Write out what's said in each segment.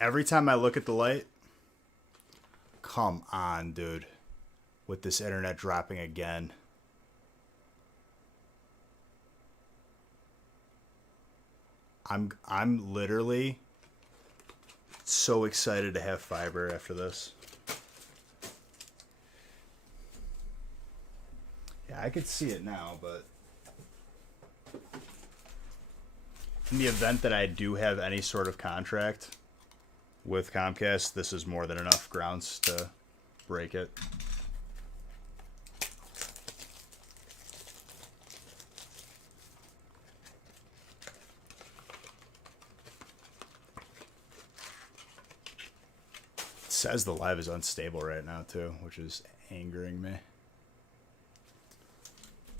Every time I look at the light, come on, dude, with this internet dropping again. I'm literally so excited to have fiber after this. Yeah, I could see it now, but in the event that I do have any sort of contract with Comcast, this is more than enough grounds to break it. It says the live is unstable right now too, which is angering me.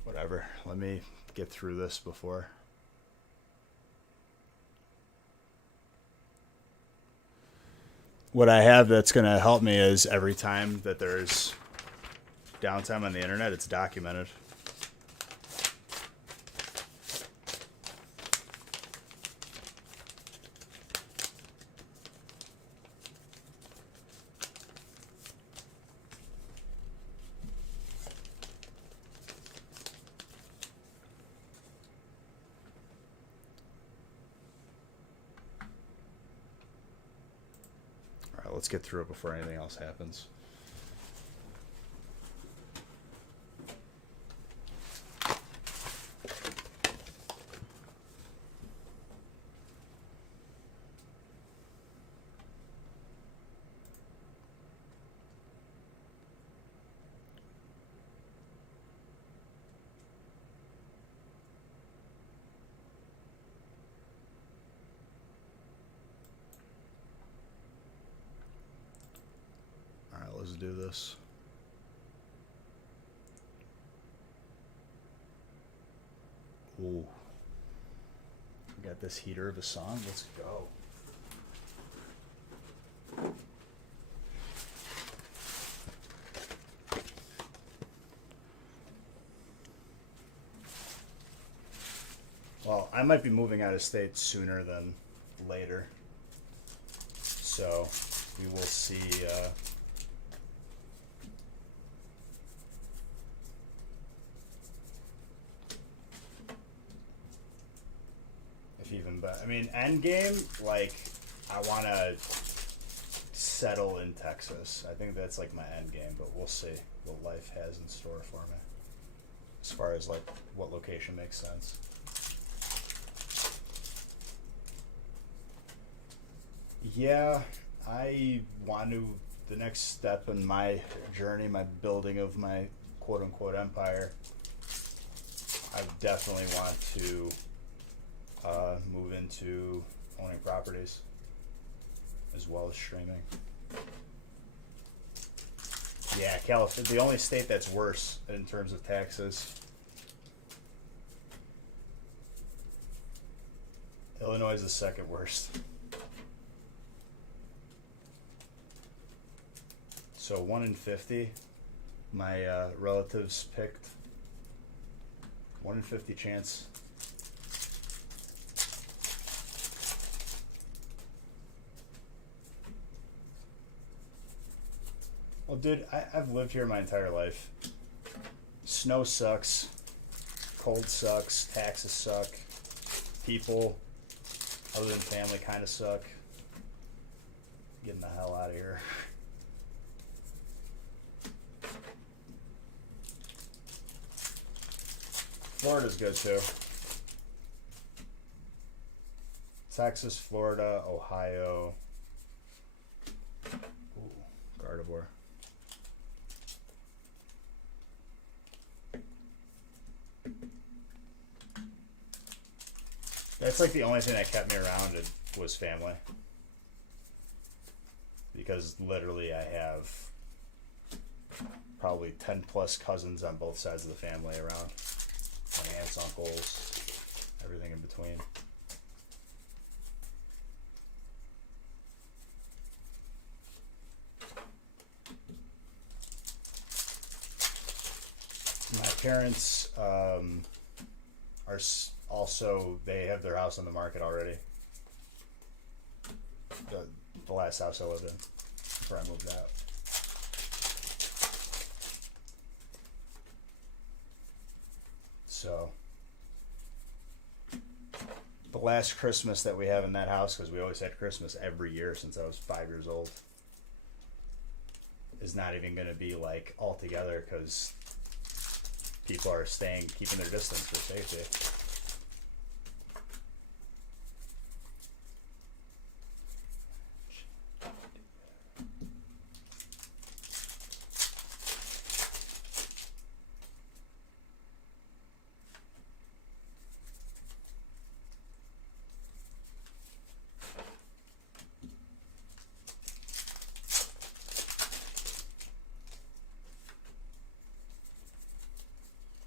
Whatever, let me get through this before. What I have that's going to help me is every time that there's downtime on the internet, it's documented. Let's get through it before anything else happens. Let's do this. Ooh. We got this heater of a song. Let's go. Well, I might be moving out of state sooner than later. So we will see. Even better. I mean, end game, like, I want to settle in Texas. I think that's like my end game, but we'll see what life has in store for me as far as like what location makes sense. Yeah, I want to, the next step in my journey, my building of my quote unquote empire, I definitely want to move into owning properties as well as streaming. Yeah, California, the only state that's worse in terms of taxes. Illinois is the second worst. So 1 in 50, my relatives picked 1 in 50 chance. Well, dude, I've lived here my entire life. Snow sucks. Cold sucks. Taxes suck. People, other than family, kind of suck. Getting the hell out of here. Florida's good, too. Texas, Florida, Ohio. Ooh, Gardevoir. That's like the only thing that kept me around was family. Because literally I have probably 10 plus cousins on both sides of the family around. My aunts, uncles, everything in between. My parents are also, they have their house on the market already. last house I lived in before I moved out. So the last Christmas that we have in that house, because we always had Christmas every year since I was 5 years old, is not even going to be like all together because people are keeping their distance for safety.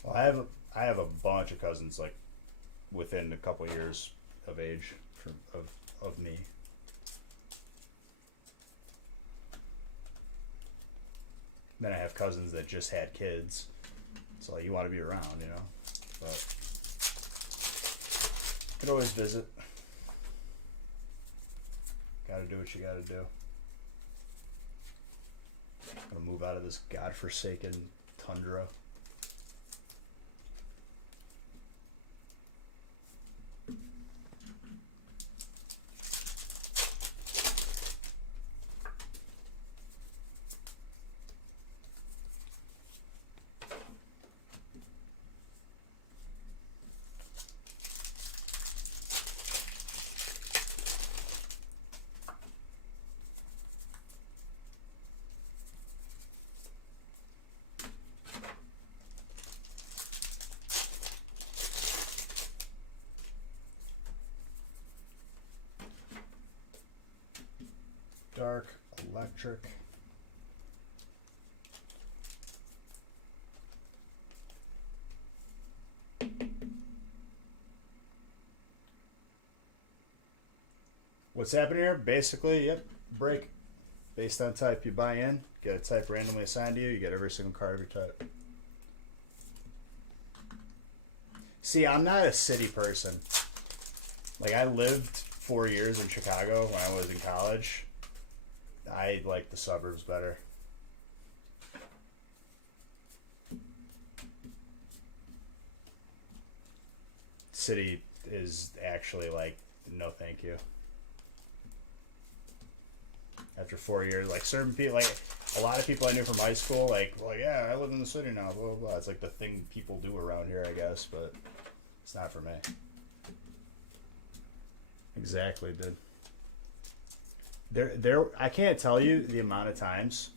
Well, I have a bunch of cousins like within a couple of years of age of me. Then I have cousins that just had kids, so like, you want to be around, you know. But could always visit. Got to do what you got to do. Gonna move out of this godforsaken tundra. Dark electric. What's happening here? Basically, yep, break. Based on type, you buy in, get a type randomly assigned to you, you get every single card of your type. See, I'm not a city person. Like, I lived 4 years in Chicago when I was in college. I like the suburbs better. City is actually like, no thank you. After 4 years, like certain people, like a lot of people I knew from high school, like yeah, I live in the city now, blah, blah, blah. It's like the thing people do around here, I guess, but it's not for me. Exactly, dude. I can't tell you the amount of times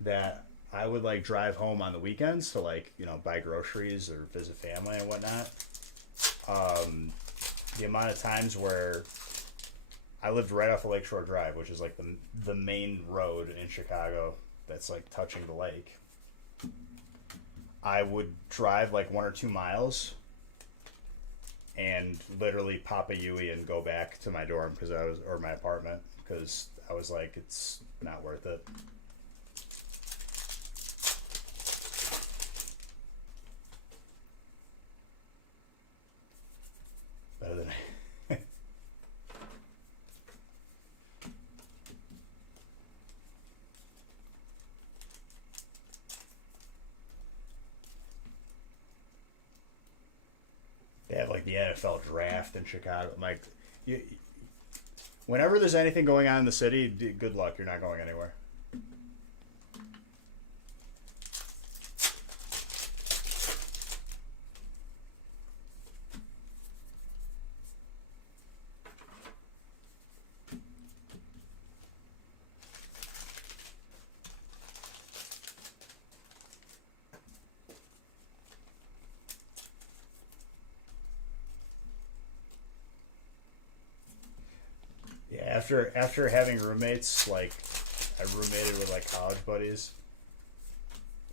that I would like drive home on the weekends to like, you know, buy groceries or visit family and whatnot. The amount of times where I lived right off of Lakeshore Drive, which is like the main road in Chicago that's like touching the lake. I would drive like 1 or 2 miles and literally pop a Yui and go back to my dorm or my apartment because I was like, it's not worth it. Better than they have like the NFL draft in Chicago. Like, whenever there's anything going on in the city, good luck. You're not going anywhere. Yeah, after having roommates, like I roommated with like college buddies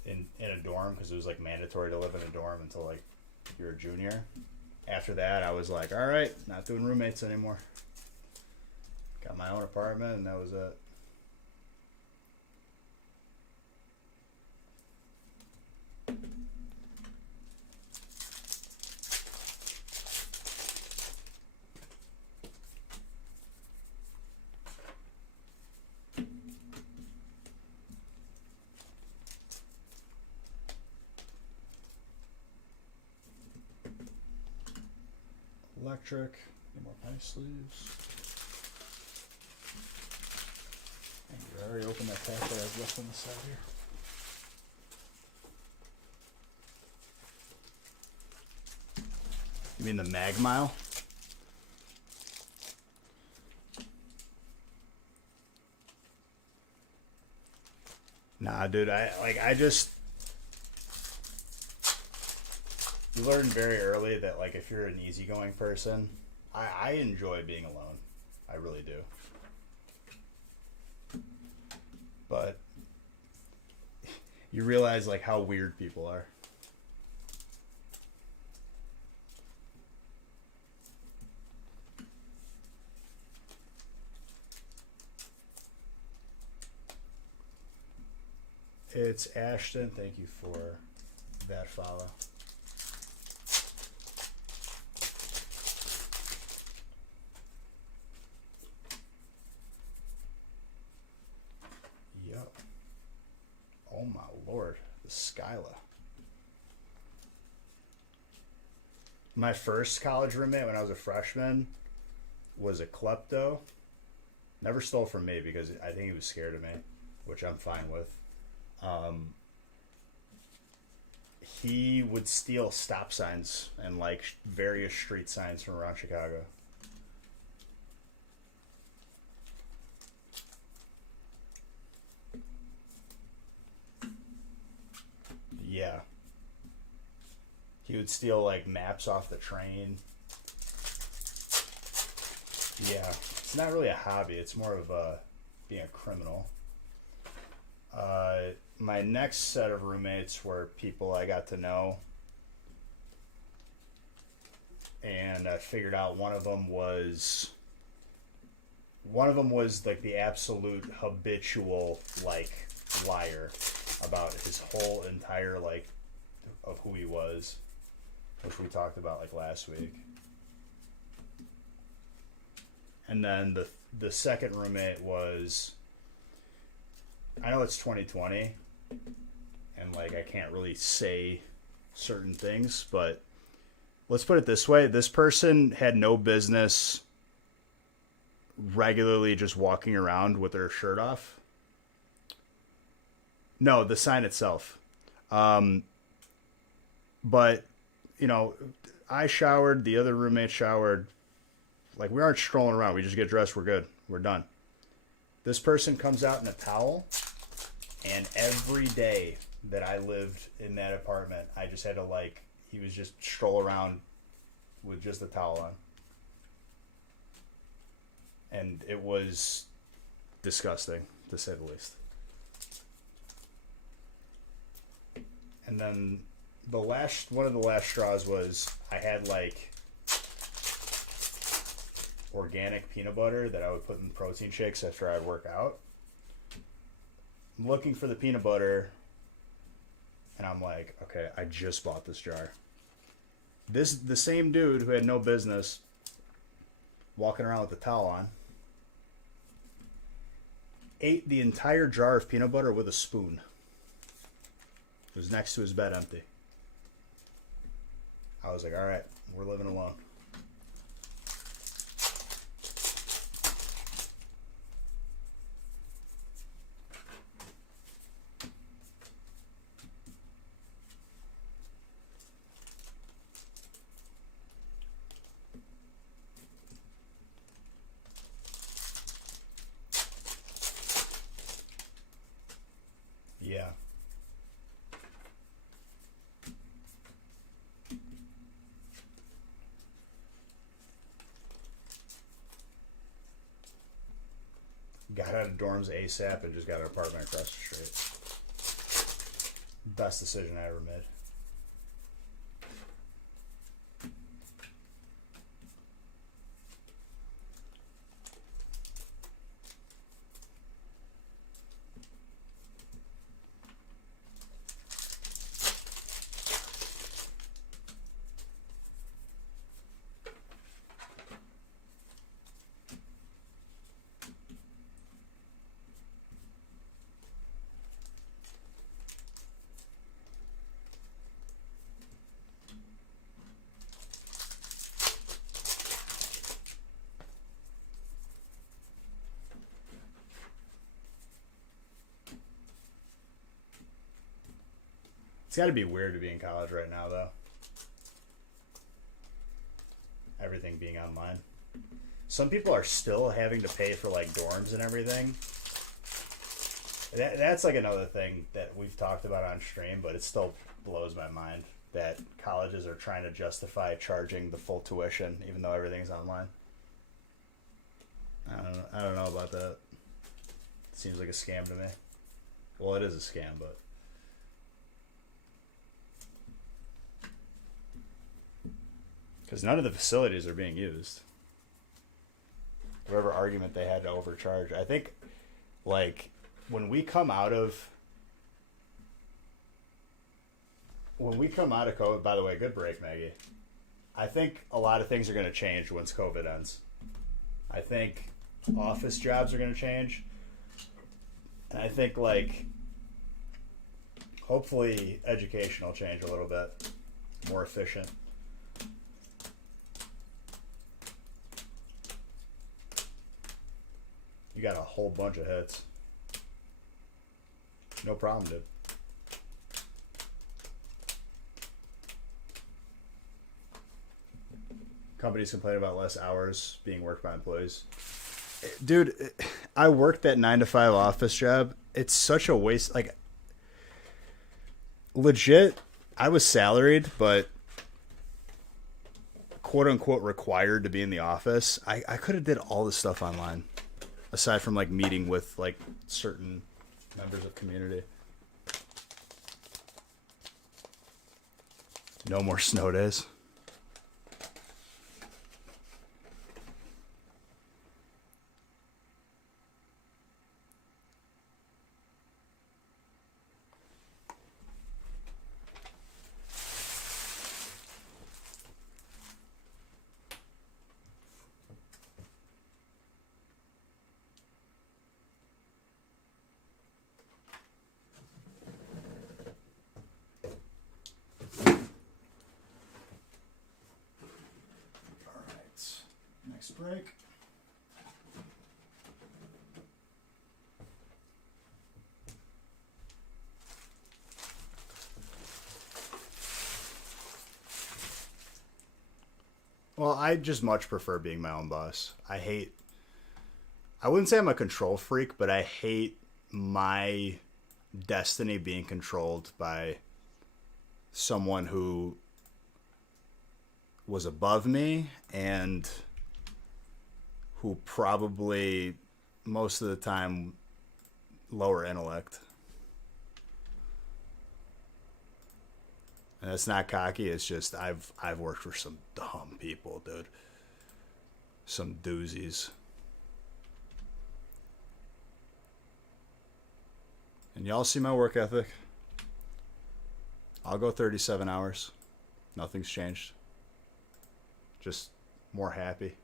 in a dorm because it was like mandatory to live in a dorm until like you're a junior. After that, I was like, all right, not doing roommates anymore. Got my own apartment, and that was it. electric. Any more penny sleeves? And you already opened that pack that I was left on the side here. You mean the mag mile? Nah, dude, I just you learn very early that like if you're an easygoing person, I enjoy being alone. I really do. But you realize like how weird people are. It's Ashton. Thank you for that follow. Yep. Oh my lord, the Skyla. My first college roommate when I was a freshman was a klepto. Never stole from me because I think he was scared of me, which I'm fine with. He would steal stop signs and like various street signs from around Chicago. Yeah. He would steal like maps off the train. Yeah. It's not really a hobby. It's more of being a criminal. My next set of roommates were people I got to know, and I figured out one of them was like the absolute habitual like liar about his whole entire like of who he was, which we talked about like last week. And then the second roommate was, I know it's 2020 and like I can't really say certain things, but let's put it this way. This person had no business regularly just walking around with their shirt off. No, the sign itself. But, you know, I showered, the other roommate showered. Like, we aren't strolling around. We just get dressed. We're good. We're done. This person comes out in a towel, and every day that I lived in that apartment, I just had to, like, he was just stroll around with just a towel on. And it was disgusting, to say the least. And then one of the last straws was I had, like, organic peanut butter that I would put in protein shakes after I'd work out. I'm looking for the peanut butter, and I'm like, okay, I just bought this jar. The same dude who had no business walking around with the towel on ate the entire jar of peanut butter with a spoon. It was next to his bed, empty. I was like, all right, we're living alone. Yeah. Got out of dorms ASAP and just got an apartment across the street. Best decision I ever made. It's got to be weird to be in college right now, though. Everything being online. Some people are still having to pay for like dorms and everything. That's like another thing that we've talked about on stream, but it still blows my mind that colleges are trying to justify charging the full tuition even though everything's online. I don't know about that. It seems like a scam to me. Well, it is a scam, but because none of the facilities are being used. Whatever argument they had to overcharge, I think, like when we come out of COVID, by the way, good break, Maggie. I think a lot of things are going to change once COVID ends. I think office jobs are going to change. And I think, like, hopefully education will change a little bit. More efficient. You got a whole bunch of hits. No problem, dude. Companies complain about less hours being worked by employees. Dude, I worked that 9 to 5 office job. It's such a waste. Like, legit, I was salaried, but quote unquote required to be in the office. I could have did all this stuff online, aside from like meeting with like certain members of community. No more snow days. Break. Well, I just much prefer being my own boss. I wouldn't say I'm a control freak, but I hate my destiny being controlled by someone who was above me and who probably most of the time lower intellect. And that's not cocky, it's just I've worked for some dumb people, dude. Some doozies. And y'all see my work ethic. I'll go 37 hours. Nothing's changed. Just more happy.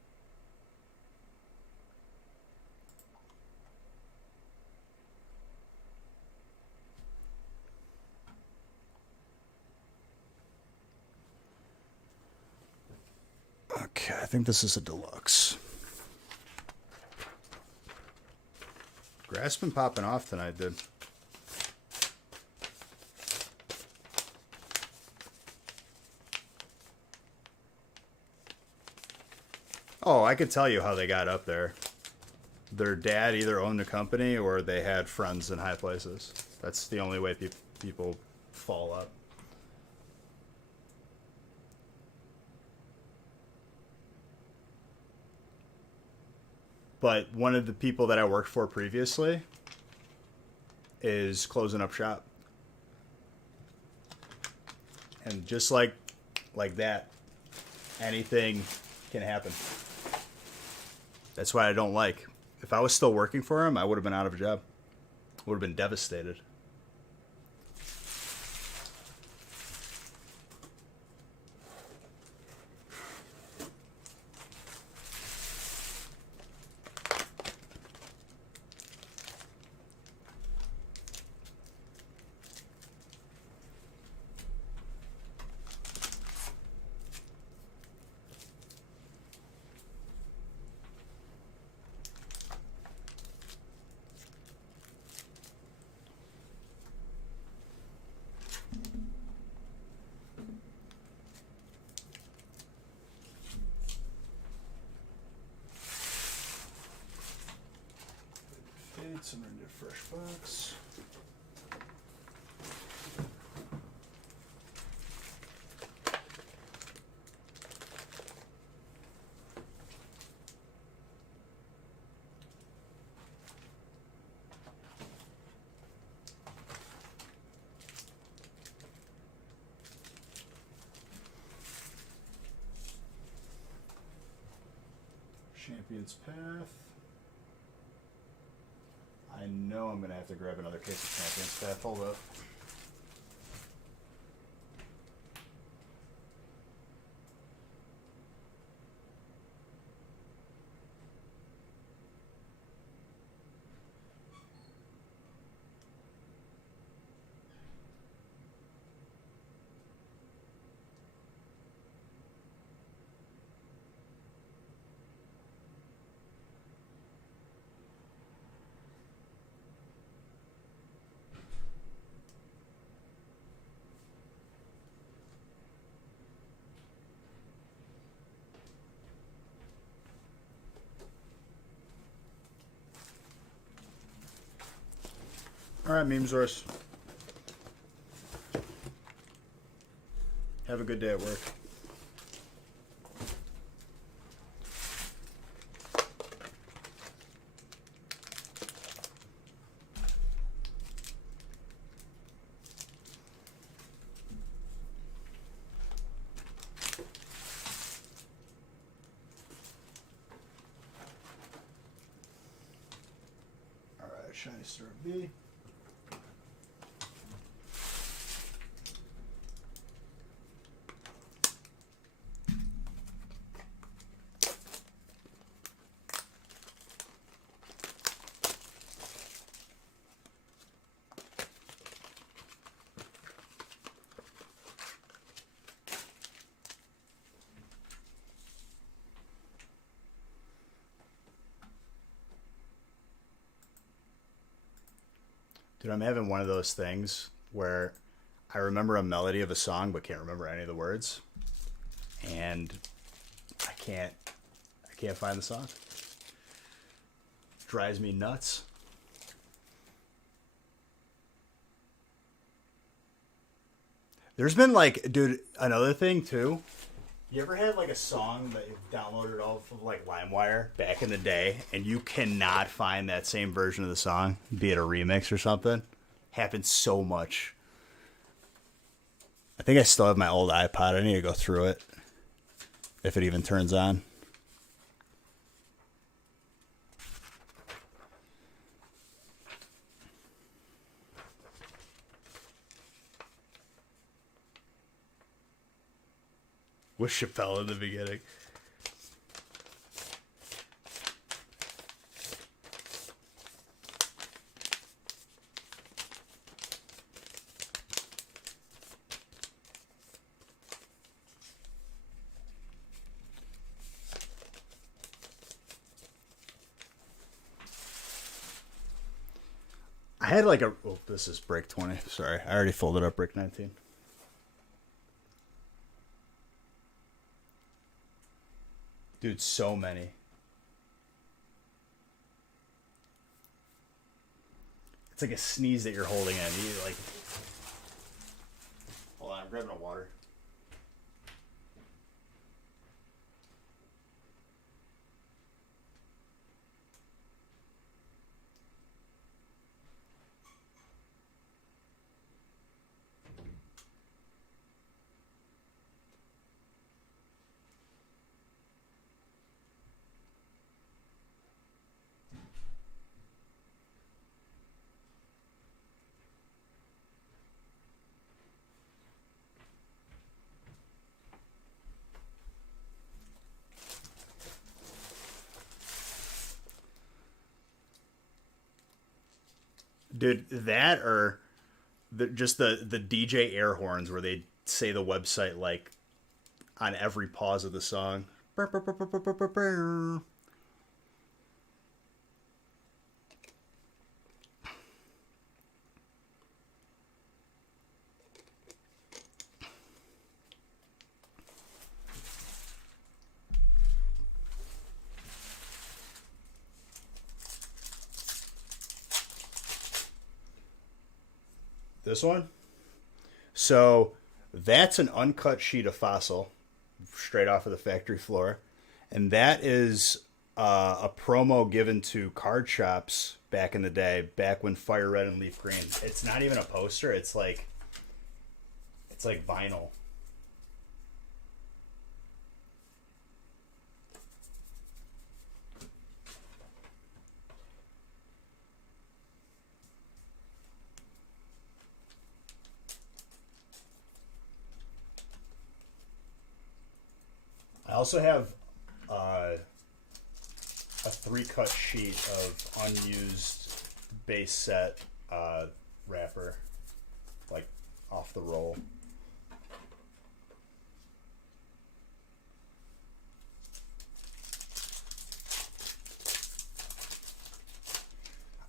Okay, I think this is a deluxe. Grass been popping off tonight, dude. Oh, I could tell you how they got up there. Their dad either owned a company or they had friends in high places. That's the only way people fall up. But one of the people that I worked for previously is closing up shop. And just like that, anything can happen. That's why I don't like. If I was still working for him, I would have been out of a job. Would have been devastated. Alright, I'm gonna do a fresh box. Champion's Path. I know I'm going to have to grab another case of Champion's Path. Hold up. Alright, Memesaurus. Have a good day at work. Alright, Shiny Star B. Dude, I'm having one of those things where I remember a melody of a song but can't remember any of the words. And I can't find the song. Drives me nuts. There's been like, dude, another thing too. You ever had like a song that you downloaded off of like LimeWire back in the day and you cannot find that same version of the song, be it a remix or something? Happens so much. I think I still have my old iPod. I need to go through it. If it even turns on. With Chappelle in the beginning. I had like a... Oh, this is break 20. Sorry, I already folded up break 19. Dude, so many. It's like a sneeze that you're holding in. You like... Hold on, I'm grabbing a water. Dude, that or just the DJ air horns where they say the website like on every pause of the song. This one? So that's an uncut sheet of Fossil, straight off of the factory floor. And that is a promo given to card shops back in the day, back when Fire Red and Leaf Green. It's not even a poster, it's like vinyl. I also have a three cut sheet of unused base set wrapper, like off the roll.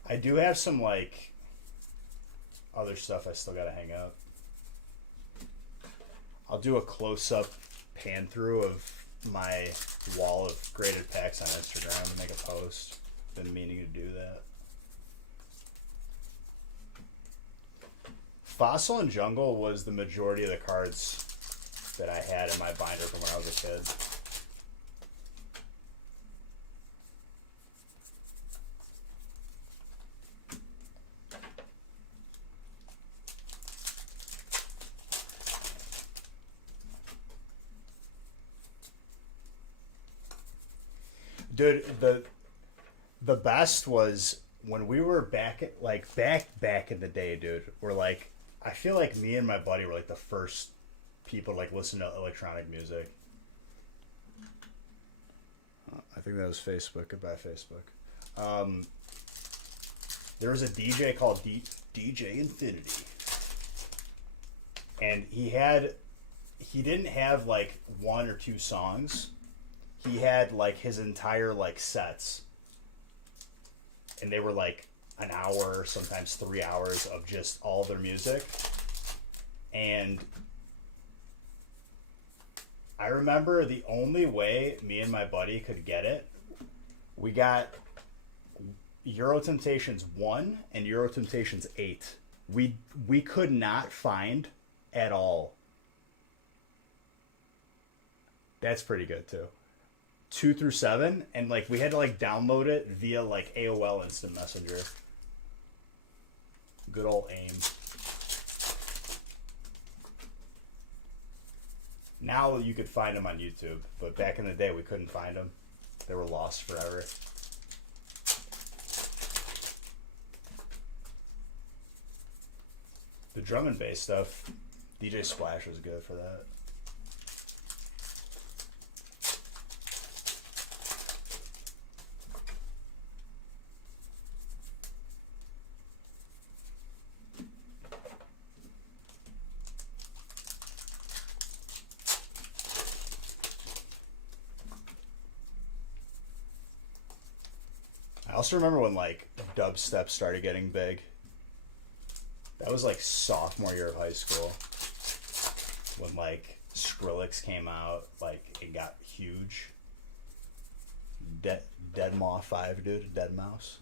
I do have some like other stuff I still gotta hang up. I'll do a close up pan through of my wall of graded packs on Instagram and make a post. Been meaning to do that. Fossil and Jungle was the majority of the cards that I had in my binder from when I was a kid. Dude, the best was when we were back in the day, dude. We're like, I feel like me and my buddy were like the first people to like listen to electronic music. I think that was Facebook. Goodbye, Facebook. There was a DJ called DJ Infinity, and he didn't have like one or two songs. He had like his entire like sets, and they were like an hour, sometimes 3 hours of just all their music. And I remember the only way me and my buddy could get it, we got Euro Temptations 1 and Euro Temptations 8. We could not find at all. That's pretty good too. 2 through 7, and like we had to like download it via like AOL Instant Messenger. Good old AIM. Now you could find them on YouTube, but back in the day we couldn't find them. They were lost forever. The drum and bass stuff, DJ Splash was good for that. I also remember when like dubstep started getting big. That was like sophomore year of high school when like Skrillex came out. Like it got huge. Dead Maw 5, dude. Dead Mouse.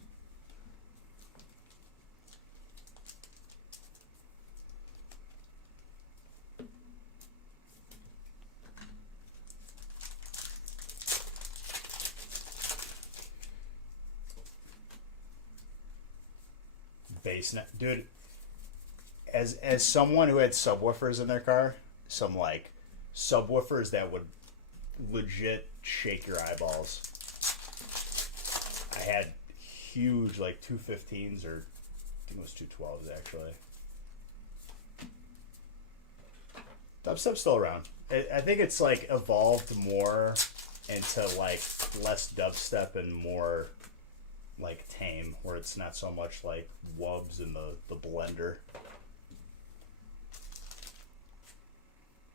Bassnet, dude. As someone who had subwoofers in their car, some like subwoofers that would legit shake your eyeballs. I had huge like 215s, or I think it was 212s actually. Dubstep's still around. I think it's like evolved more into like less dubstep and more like tame, where it's not so much like wubs in the blender.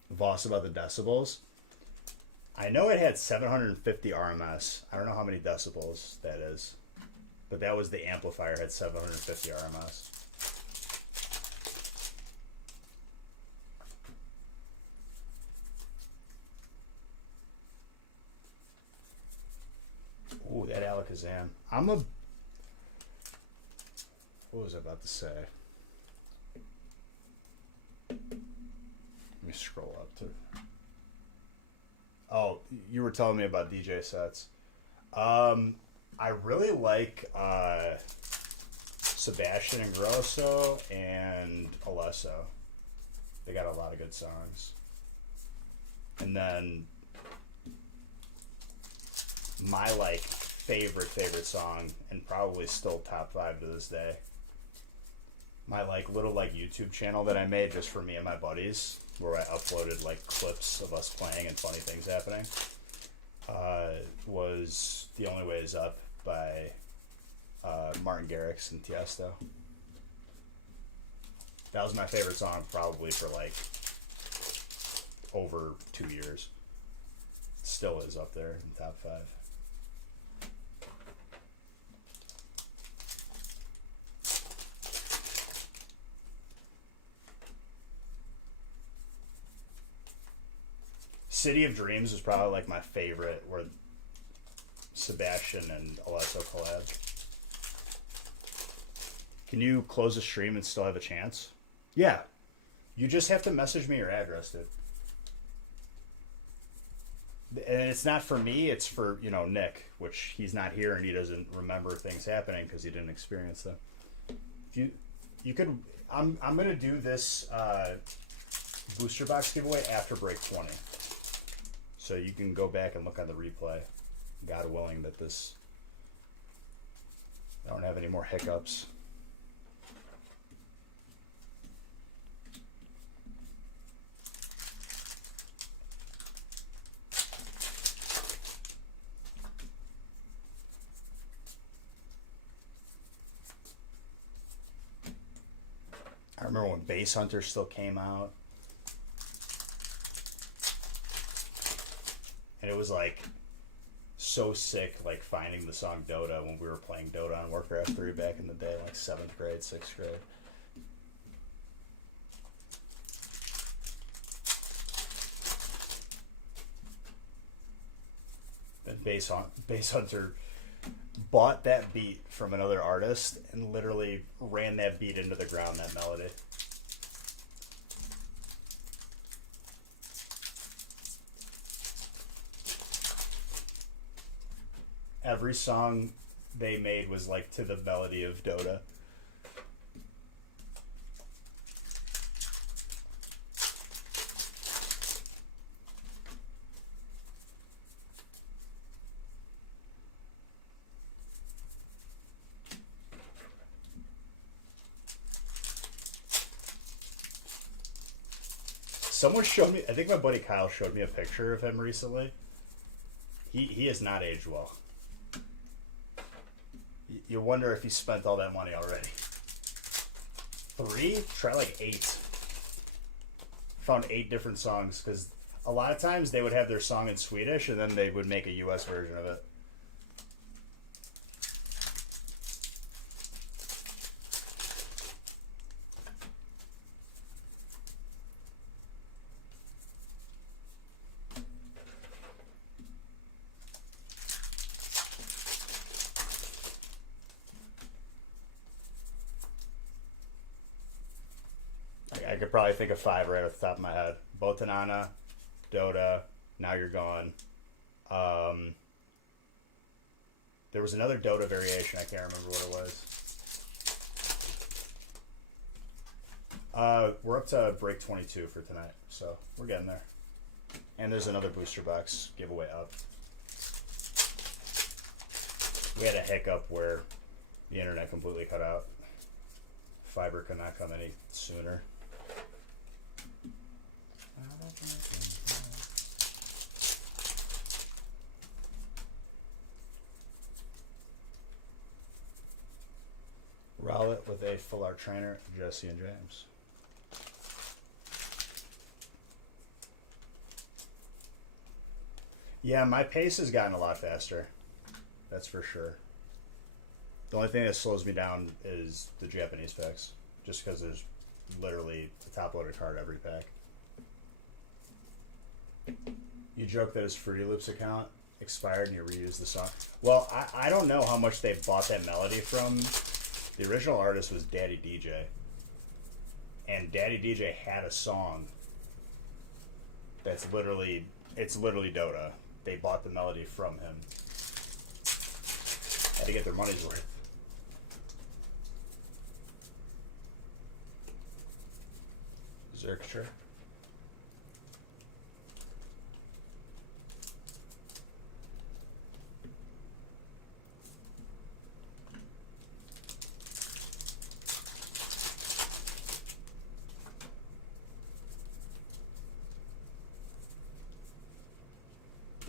Voss about the decibels. I know it had 750 RMS. I don't know how many decibels that is, but that was the amplifier, had 750 RMS. Ooh, that Alakazam. What was I about to say? me scroll up to. Oh, you were telling me about DJ sets. I really like Sebastian Ingrosso and Alesso. They got a lot of good songs. And then my like favorite song, and probably still top 5 to this day, my like little like YouTube channel that I made just for me and my buddies, where I uploaded like clips of us playing and funny things happening, was The Only Way Is Up by Martin Garrix and Tiesto. That was my favorite song probably for like over 2 years. Still is up there in top 5. City of Dreams was probably like my favorite, where Sebastian and Alesso collab. Can you close the stream and still have a chance? Yeah. You just have to message me your address, dude. And it's not for me, it's for, Nick, which he's not here and he doesn't remember things happening because he didn't experience them. If you could, I'm going to do this booster box giveaway after break 20. So you can go back and look on the replay. God willing that I don't have any more hiccups. I remember when Bass Hunter still came out. And it was like so sick, like finding the song Dota when we were playing Dota on Warcraft 3 back in the day, like 7th grade, 6th grade. Then Bass Hunter bought that beat from another artist and literally ran that beat into the ground, that melody. Every song they made was like to the melody of Dota. Someone showed me, I think my buddy Kyle showed me a picture of him recently. He has not aged well. You wonder if he spent all that money already. 3? Try like 8. Found 8 different songs, because a lot of times they would have their song in Swedish and then they would make a US version of it. I could probably think of 5 right off the top of my head. Botanana, Dota, Now You're Gone. There was another Dota variation. I can't remember what it was. We're up to break 22 for tonight, so we're getting there. And there's another booster box giveaway up. We had a hiccup where the internet completely cut out. Fiber could not come any sooner. Rowlett with a full art trainer, Jesse and James. Yeah, my pace has gotten a lot faster. That's for sure. The only thing that slows me down is the Japanese packs, just because there's literally a top-loaded card every pack. You joke that his Fruity Loops account expired and you reused the song. Well, I don't know how much they bought that melody from. The original artist was Daddy DJ. And Daddy DJ had a song That's literally, it's literally Dota. They bought the melody from him. Had to get their money's worth. Zerkshire.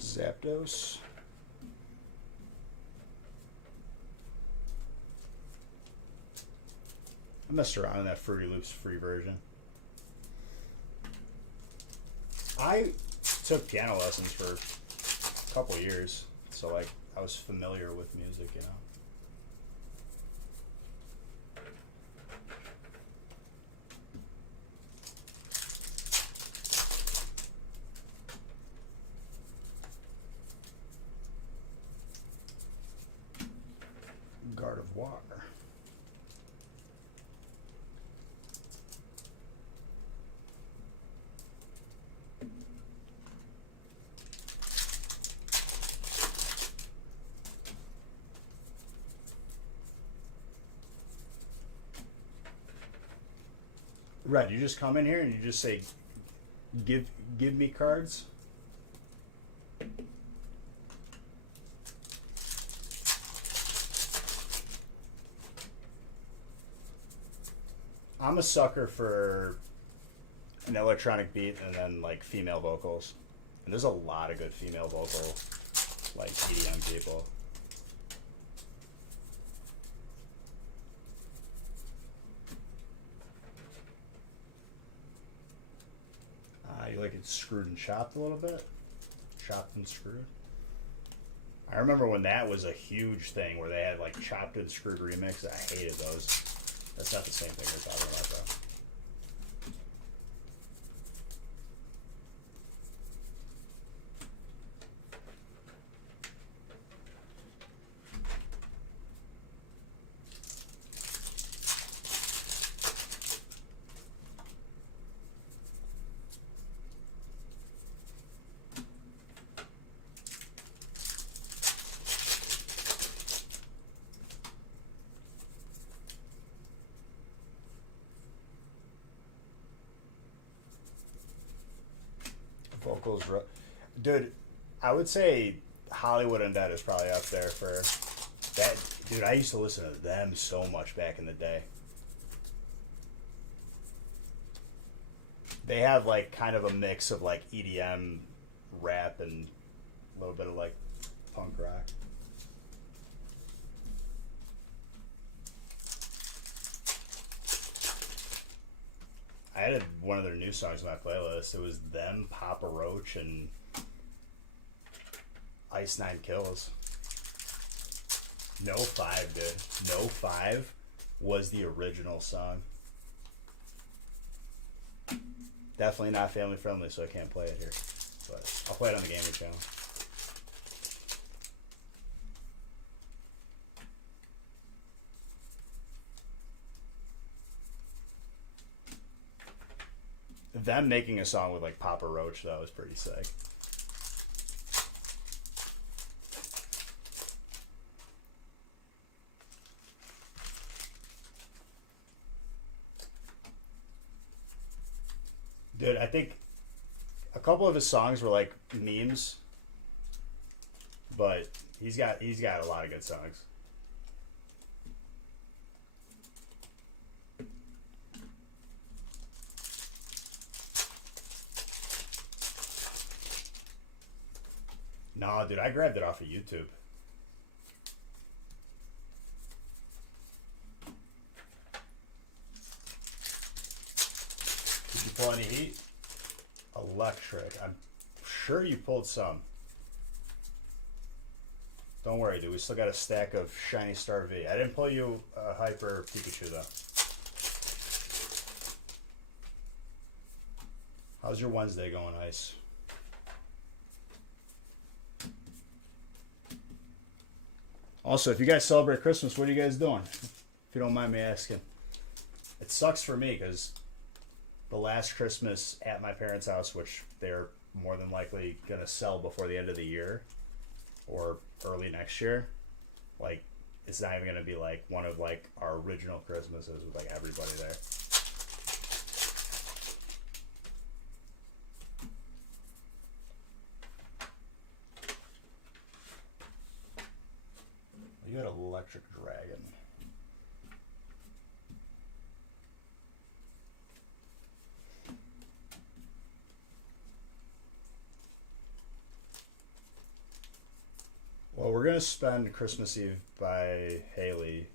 Zapdos. I messed around in that Fruity Loops free version. I took piano lessons for a couple years, so like I was familiar with music, you know. Gardevoir. Red, you just come in here and you just say, give me cards. I'm a sucker for an electronic beat and then like female vocals. And there's a lot of good female vocal like EDM people. You like it screwed and chopped a little bit? Chopped and screwed? I remember when that was a huge thing where they had like chopped and screwed remix. I hated those. That's not the same thing we're talking about though. Vocals, dude. I would say Hollywood Undead is probably up there for that. Dude, I used to listen to them so much back in the day. They have like kind of a mix of like EDM, rap, and a little bit of like punk rock. I added one of their new songs to my playlist. It was them, Papa Roach, and Ice Nine Kills. No 5, dude. No 5 was the original song. Definitely not family friendly, so I can't play it here. But I'll play it on the gaming channel. Them making a song with like Papa Roach though was pretty sick. Dude, I think a couple of his songs were like memes, but he's got a lot of good songs. Nah, dude, I grabbed it off of YouTube. Did you pull any heat? Electric. I'm sure you pulled some. Don't worry, dude. We still got a stack of Shiny Star V. I didn't pull you a Hyper Pikachu, though. How's your Wednesday going, Ice? Also, if you guys celebrate Christmas, what are you guys doing? If you don't mind me asking. It sucks for me because the last Christmas at my parents' house, which they're more than likely gonna sell before the end of the year or early next year. Like, it's not even gonna be like one of like our original Christmases with like everybody there. You had Electric Dragon. Well, we're gonna spend Christmas Eve by Haley's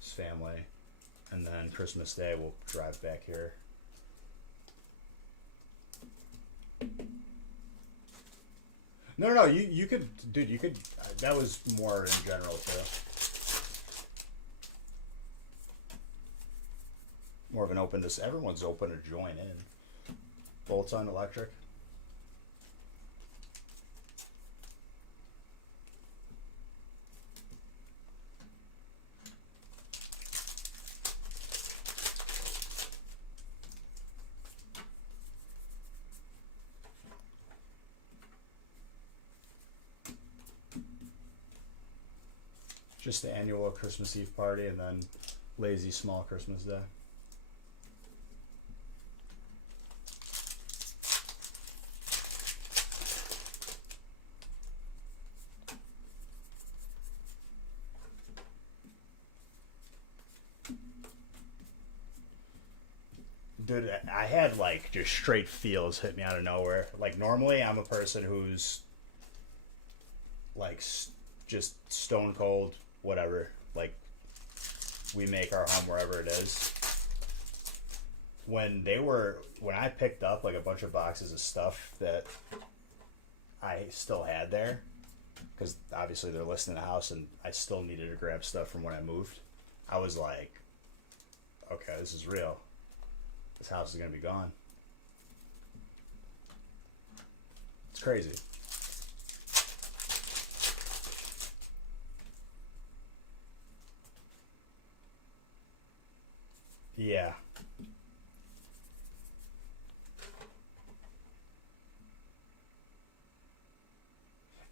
family, and then Christmas Day we'll drive back here. No, you could, dude, you could. That was more in general too. More of an open. This everyone's open to join in. Bolts on electric. Just the annual Christmas Eve party and then lazy small Christmas Day. Dude, I had like just straight feels hit me out of nowhere. Like, normally I'm a person who's like just stone cold, whatever. Like, we make our home wherever it is. When I picked up like a bunch of boxes of stuff that I still had there, because obviously they're listed in the house and I still needed to grab stuff from when I moved, I was like, okay, this is real. This house is going to be gone. It's crazy. Yeah.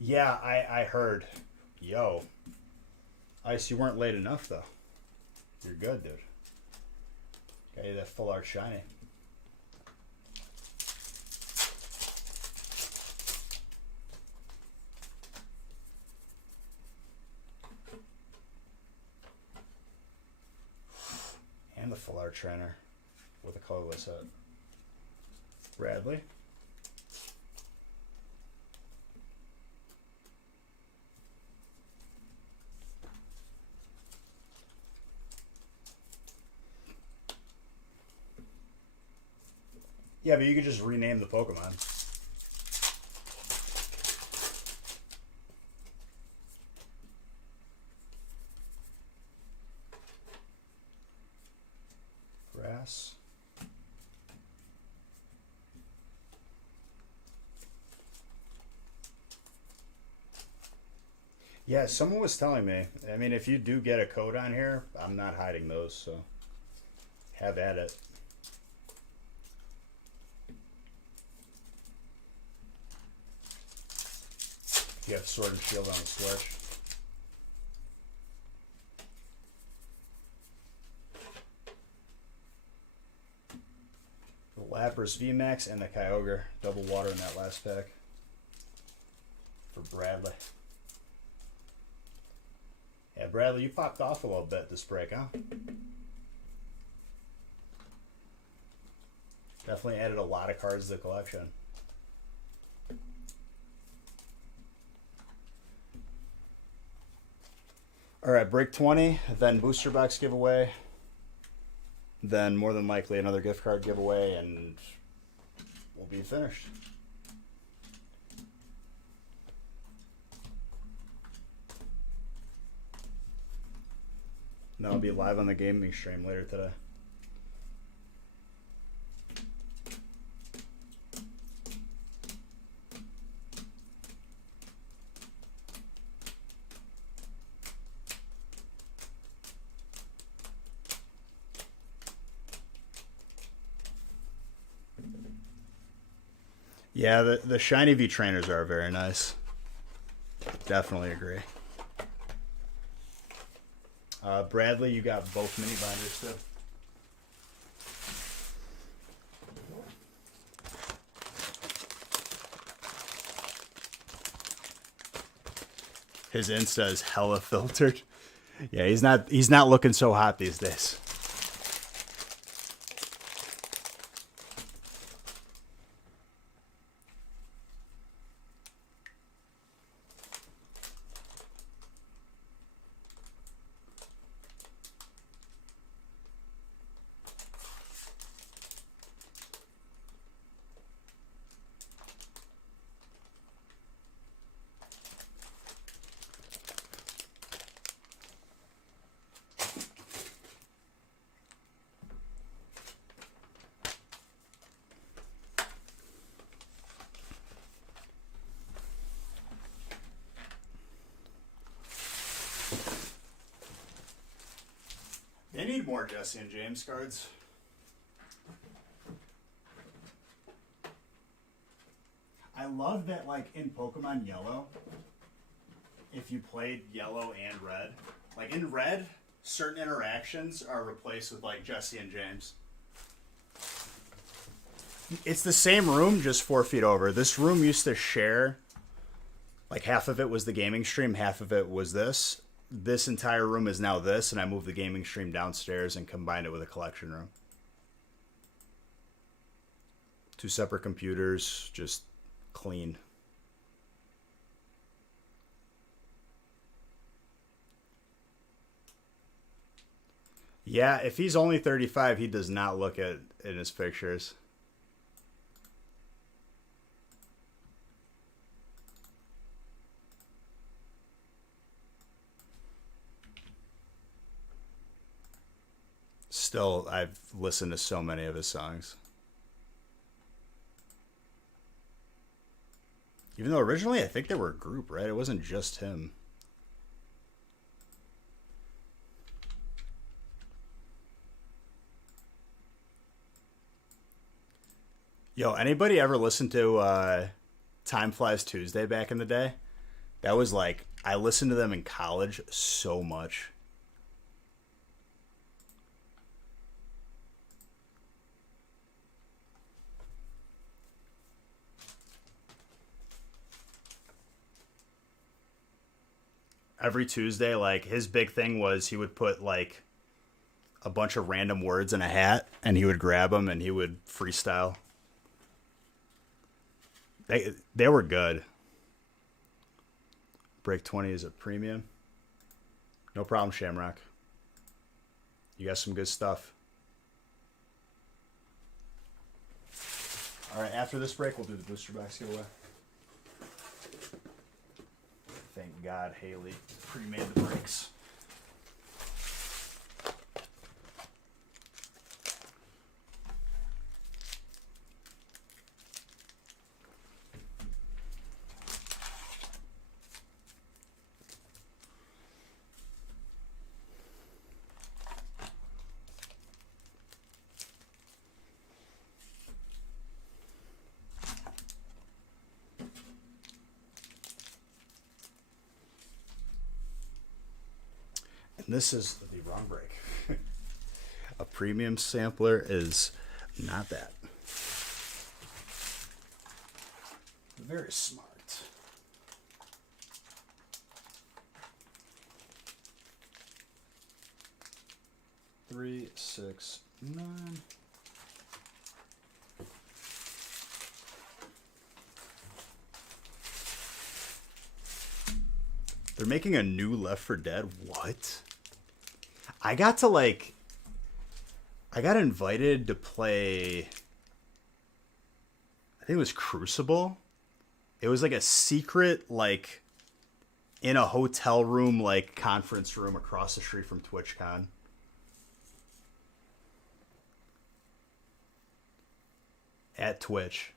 Yeah, I heard. Yo. Ice, you weren't late enough, though. You're good, dude. Got you that full art shiny. And the full art trainer with a colorless head. Bradley. Yeah, but you could just rename the Pokemon. Grass. Yeah, someone was telling me. I mean, if you do get a code on here, I'm not hiding those, so have at it. You have Sword and Shield on the Switch. The Lapras VMAX and the Kyogre. Double water in that last pack. For Bradley. Yeah, Bradley, you popped off a little bit this break, huh? Definitely added a lot of cards to the collection. All right, break 20, then booster box giveaway, then more than likely another gift card giveaway, and we'll be finished. And then I'll be live on the gaming stream later today. Yeah, the shiny V trainers are very nice. Definitely agree. Bradley, you got both mini binders too. His Insta is hella filtered. Yeah, he's not looking so hot these days. They need more Jesse and James cards. I love that, like, in Pokemon Yellow, if you played Yellow and Red, like, in Red, certain interactions are replaced with, like, Jesse and James. It's the same room, just 4 feet over. This room used to share, like, half of it was the gaming stream, half of it was this. This entire room is now this, and I moved the gaming stream downstairs and combined it with a collection room. 2 separate computers, just clean. Yeah, if he's only 35, he does not look at in his pictures. Still, I've listened to so many of his songs. Even though originally I think they were a group, right? It wasn't just him. Yo, anybody ever listen to Time Flies Tuesday back in the day? That was like, I listened to them in college so much. Every Tuesday, like, his big thing was he would put, like, a bunch of random words in a hat, and he would grab them, and he would freestyle. They were good. Break 20 is a premium. No problem, Shamrock. You got some good stuff. All right, after this break, we'll do the booster box giveaway. Thank God Haley pre-made the breaks. This is the wrong break. A premium sampler is not that. Very smart. Three, 6, 9. They're making a new Left 4 Dead. What? I got invited to play, I think it was Crucible. It was like a secret, like, in a hotel room, like, conference room across the street from TwitchCon. At Twitch.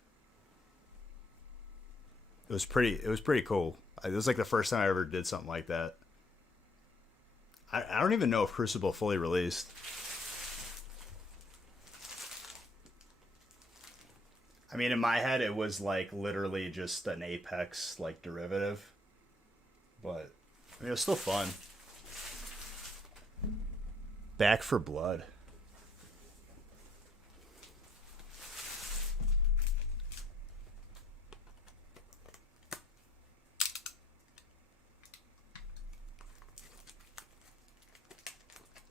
It was pretty cool. It was like the first time I ever did something like that. I don't even know if Crucible fully released. I mean, in my head, it was like literally just an Apex like derivative, but I mean, it was still fun. Back for Blood.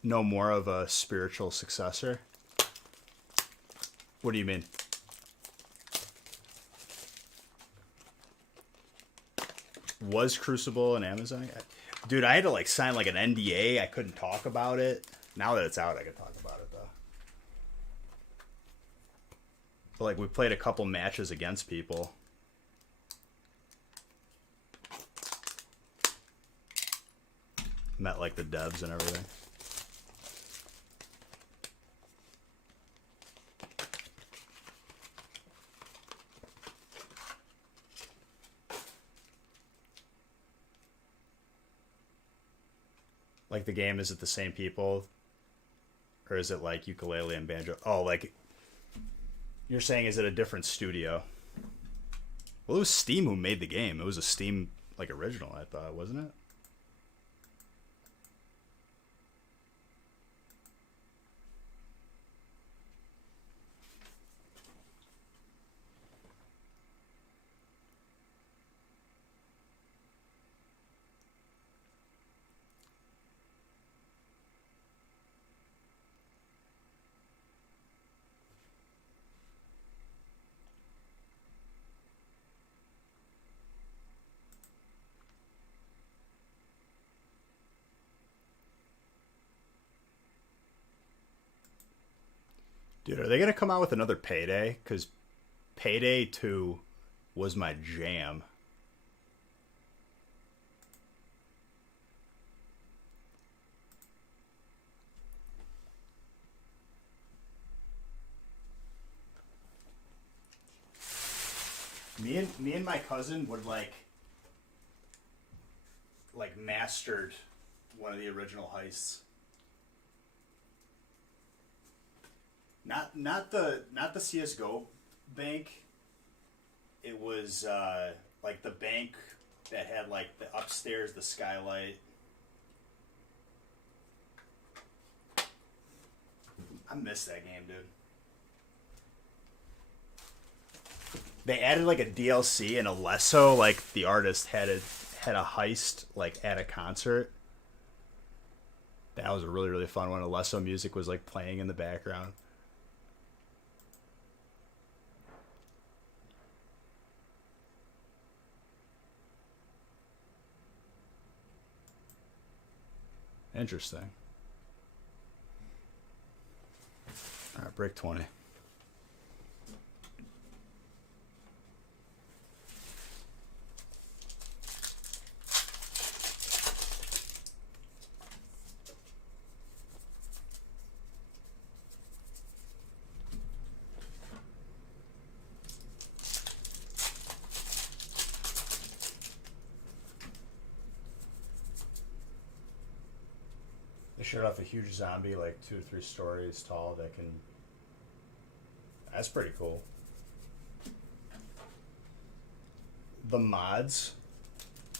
No more of a spiritual successor. What do you mean? Was Crucible an Amazon? Dude, I had to like sign like an NDA. I couldn't talk about it. Now that it's out, I can talk about it though. But like we played a couple matches against people. Met like the devs and everything. Like the game, is it the same people? Or is it like ukulele and banjo? Oh, like you're saying, is it a different studio? Well, it was Steam who made the game. It was a Steam like original, I thought, wasn't it? Dude, are they gonna come out with another Payday? Because Payday 2 was my jam. Me and my cousin would like mastered one of the original heists. Not the CS:GO bank. It was like the bank that had like the upstairs, the skylight. I miss that game, dude. They added like a DLC and Alesso, like the artist had a heist like at a concert. That was a really, really fun one. Alesso music was like playing in the background. Interesting. All right, break 20. They showed off a huge zombie, like 2 or 3 stories tall, that can... That's pretty cool. The mods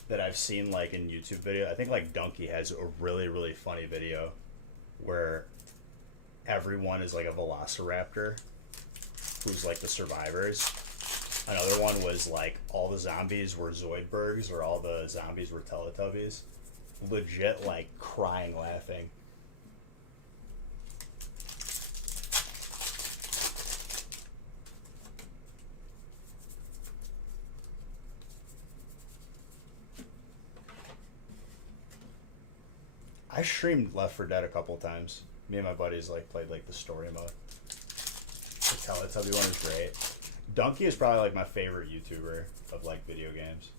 that I've seen, like, in YouTube video, I think, like, Donkey has a really, really funny video where everyone is, like, a velociraptor who's, like, the survivors. Another one was, like, all the zombies were Zoidbergs or all the zombies were Teletubbies. Legit, like, crying laughing. I streamed Left 4 Dead a couple times. Me and my buddies like played like the story mode. The Teletubby one is great. Donkey is probably like my favorite YouTuber of like video games.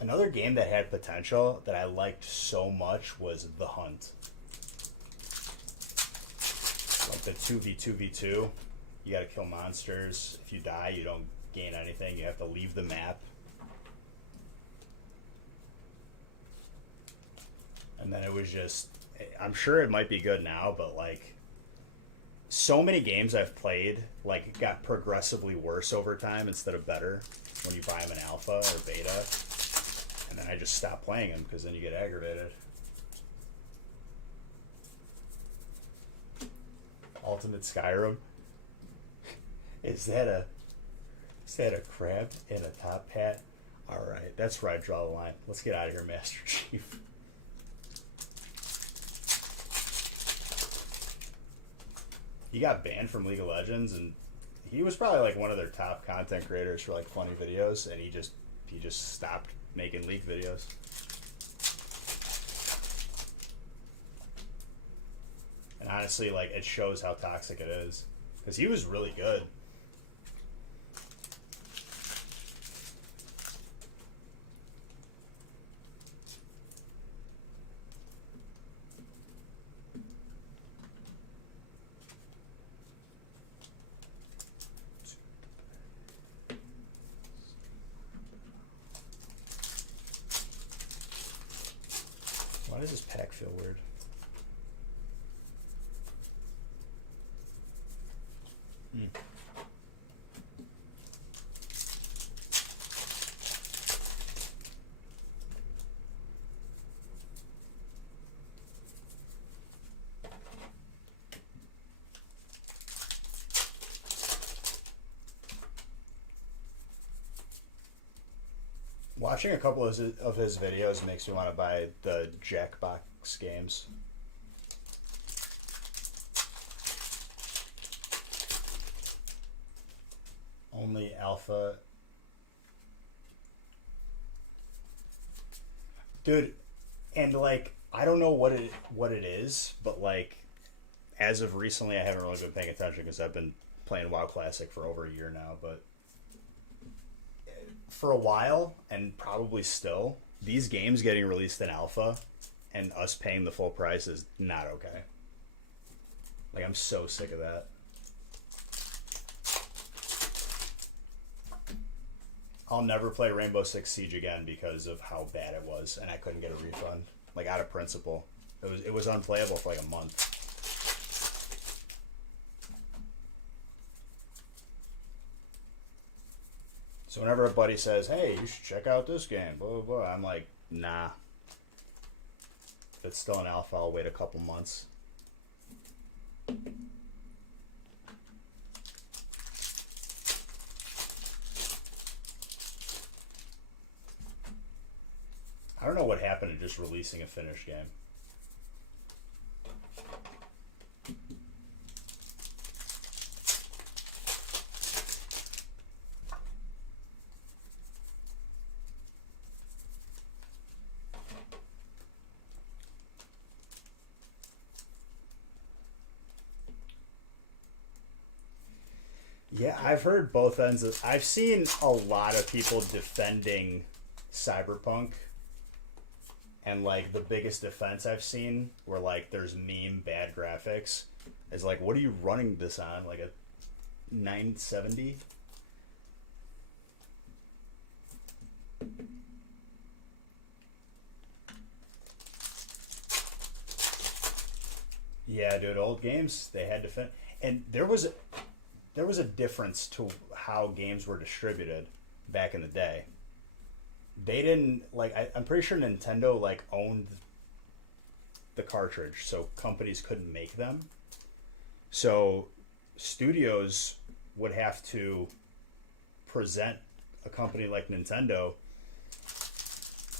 Another game that had potential that I liked so much was The Hunt. Like the 2v2v2. You gotta kill monsters. If you die, you don't gain anything. You have to leave the map. And then it was just, I'm sure it might be good now, but like, so many games I've played, like, got progressively worse over time instead of better when you buy them in alpha or beta. And then I just stopped playing them because then you get aggravated. Ultimate Skyrim. Is that a crab in a top hat? Alright, that's where I draw the line. Let's get out of here, Master Chief. He got banned from League of Legends, and he was probably like one of their top content creators for like funny videos, and he just stopped making League videos. And honestly, like, it shows how toxic it is, because he was really good. Why does this pack feel weird? Watching a couple of his videos makes me want to buy the Jackbox games. Only alpha. Dude, and like, I don't know what it is, but like, as of recently, I haven't really been paying attention because I've been playing WoW Classic for over a year now, but for a while, and probably still, these games getting released in alpha and us paying the full price is not okay. Like, I'm so sick of that. I'll never play Rainbow Six Siege again because of how bad it was, and I couldn't get a refund. Like, out of principle. It was unplayable for like a month. So whenever a buddy says, hey, you should check out this game, blah, blah, blah, I'm like, nah. If it's still in alpha, I'll wait a couple months. I don't know what happened to just releasing a finished game. Yeah, I've heard both ends of... I've seen a lot of people defending Cyberpunk. And, like, the biggest defense I've seen where, like, there's meme bad graphics is, like, what are you running this on? Like, a 970? Yeah, dude, old games, they had to... And there was a difference to how games were distributed back in the day. They didn't, like, I'm pretty sure Nintendo, like, owned the cartridge, so companies couldn't make them. So studios would have to present a company like Nintendo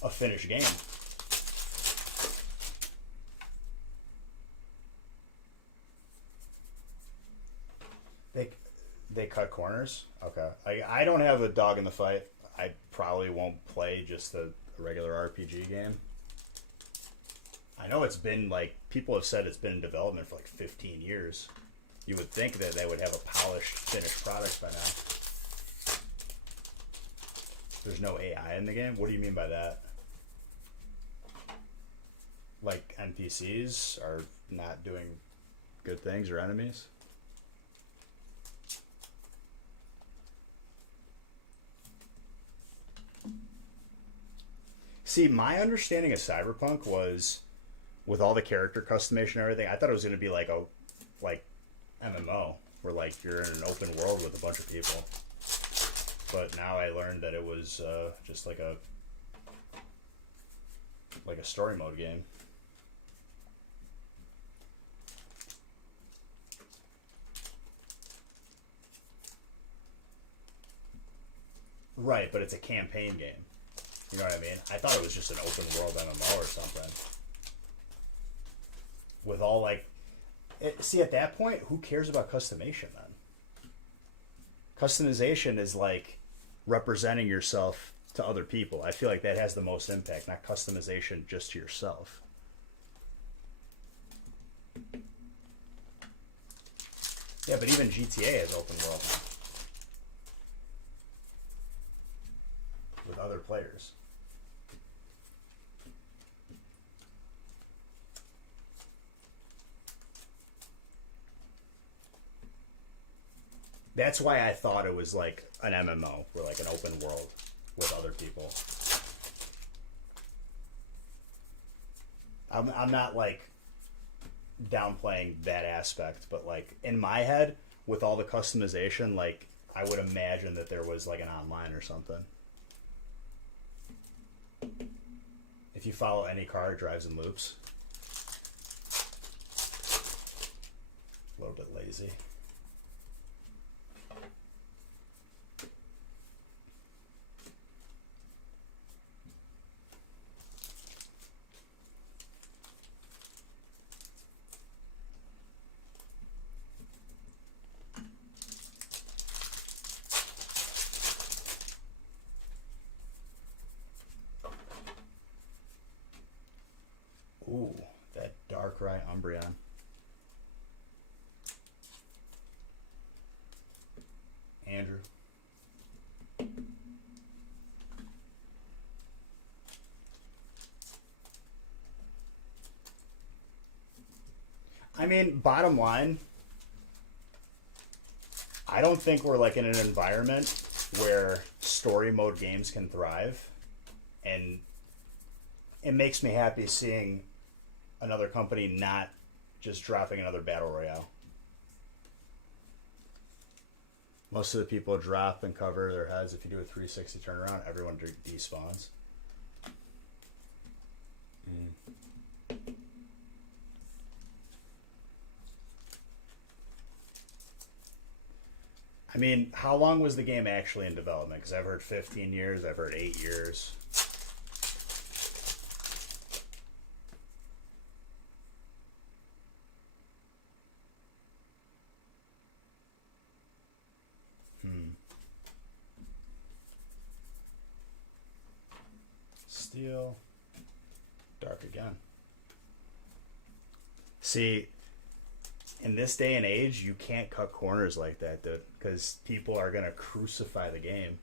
a finished game. They cut corners? Okay. I don't have a dog in the fight. I probably won't play just a regular RPG game. I know it's been, like, people have said it's been in development for like 15 years. You would think that they would have a polished, finished product by now. There's no AI in the game? What do you mean by that? Like, NPCs are not doing good things, or enemies? See, my understanding of Cyberpunk was with all the character customization and everything. I thought it was going to be like a like MMO where like you're in an open world with a bunch of people. But now I learned that it was just like a story mode game. Right, but it's a campaign game. You know what I mean? I thought it was just an open world MMO or something. With all like, see, at that point, who cares about customization then? Customization is like representing yourself to other people. I feel like that has the most impact, not customization just to yourself. Yeah, but even GTA has open world now with other players. That's why I thought it was like an MMO, or like an open world with other people. I'm not like downplaying that aspect, but like in my head, with all the customization, like I would imagine that there was like an online or something. If you follow any car, it drives in loops. A little bit lazy. Ooh, that Darkrai Umbreon. Andrew. I mean, bottom line, I don't think we're like in an environment where story mode games can thrive, and it makes me happy seeing another company not just dropping another battle royale. Most of the people drop and cover their heads. If you do a 360 turnaround, everyone despawns. I mean, how long was the game actually in development? Because I've heard 15 years, I've heard 8 years. Steel. Dark again. See, in this day and age, you can't cut corners like that, dude, because people are going to crucify the game.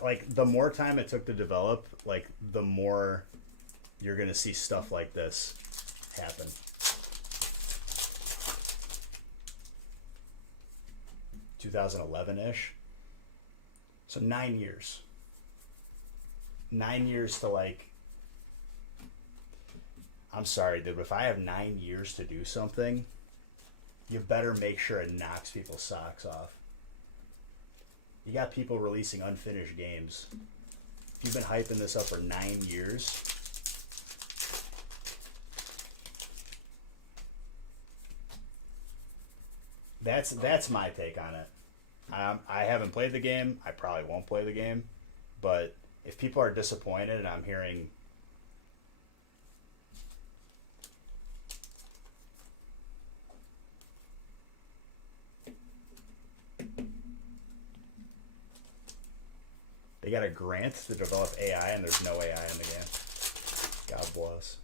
Like, the more time it took to develop, like, the more you're going to see stuff like this happen. (2011-ish). So 9 years. 9 years to like... I'm sorry, dude, but if I have 9 years to do something, you better make sure it knocks people's socks off. You got people releasing unfinished games. If you've been hyping this up for 9 years... That's my take on it. I haven't played the game. I probably won't play the game. But if people are disappointed and I'm hearing... They got a grant to develop AI and there's no AI in the game. God bless.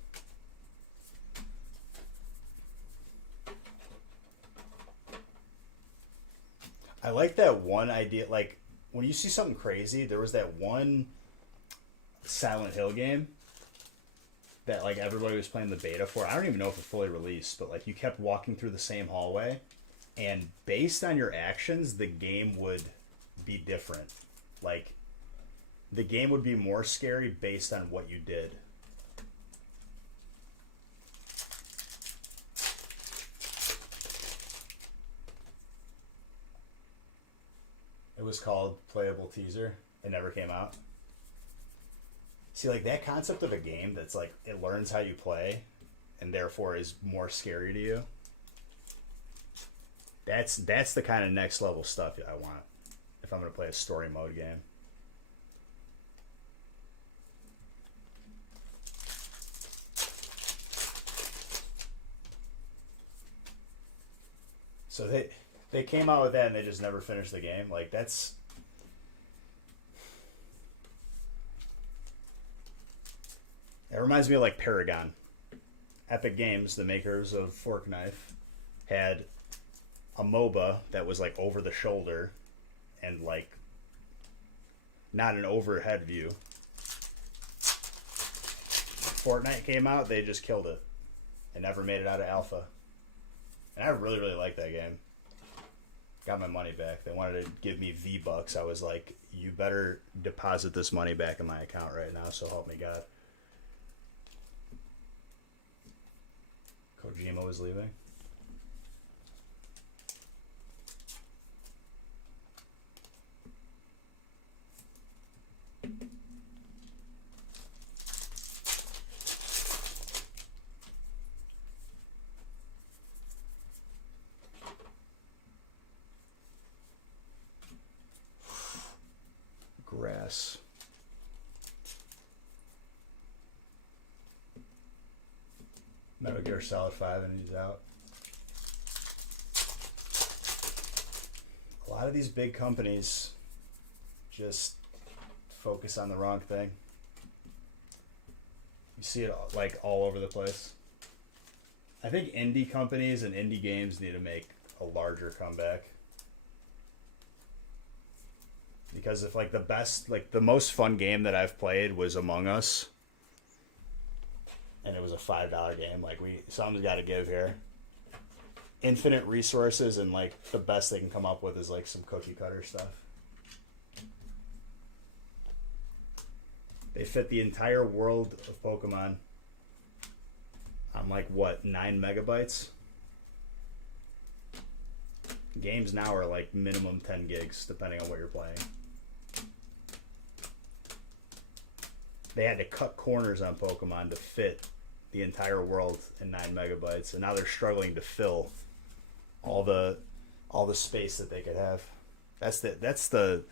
I like that one idea. Like, when you see something crazy, there was that one Silent Hill game that, like, everybody was playing the beta for. I don't even know if it fully released, but, like, you kept walking through the same hallway, and based on your actions, the game would be different. Like, the game would be more scary based on what you did. It was called Playable Teaser. It never came out. See, like, that concept of a game that's like, it learns how you play and therefore is more scary to you. That's the kind of next level stuff I want if I'm going to play a story mode game. So they came out with that and they just never finished the game. Like, that's... It reminds me of, like, Paragon. Epic Games, the makers of Fork Knife, had a MOBA that was, like, over the shoulder and, like, not an overhead view. Fortnite came out, they just killed it. It never made it out of alpha. And I really, really liked that game. Got my money back. They wanted to give me V-Bucks. I was like, you better deposit this money back in my account right now, so help me God. Kojima was leaving. Grass. Metal Gear Solid 5 and he's out. A lot of these big companies just focus on the wrong thing. You see it like all over the place. I think indie companies and indie games need to make a larger comeback. Because if like the best, like the most fun game that I've played was Among Us. And it was a $5 game. Like, something's got to give here. Infinite resources, and like the best they can come up with is like some cookie cutter stuff. They fit the entire world of Pokemon on like what, 9 megabytes? Games now are like minimum 10 gigs depending on what you're playing. They had to cut corners on Pokemon to fit the entire world in 9 megabytes, and now they're struggling to fill all the space that they could have. That's the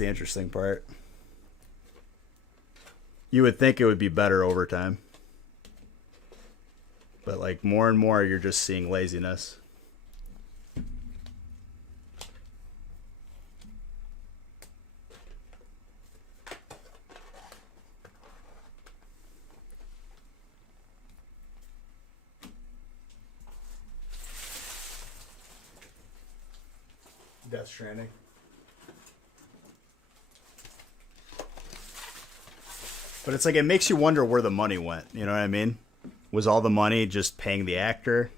interesting part. You would think it would be better over time, but like more and more, you're just seeing laziness. Death Stranding. But it's like, it makes you wonder where the money went. You know what I mean? Was all the money just paying the actor?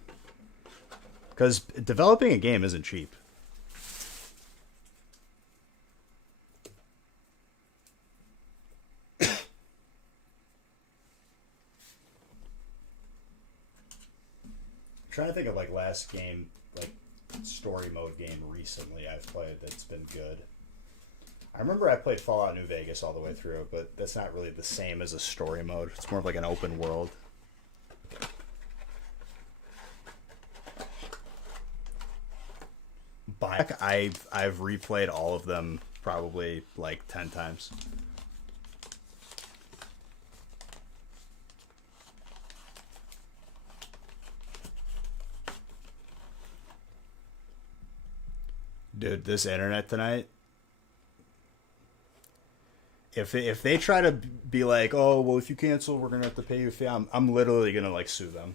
Because developing a game isn't cheap. I'm trying to think of like last game, like story mode game recently I've played that's been good. I remember I played Fallout New Vegas all the way through, but that's not really the same as a story mode. It's more of like an open world. I've replayed all of them probably like 10 times. Dude, this internet tonight. If they try to be like, oh, well, if you cancel, we're gonna have to pay you a fee, I'm literally gonna like sue them.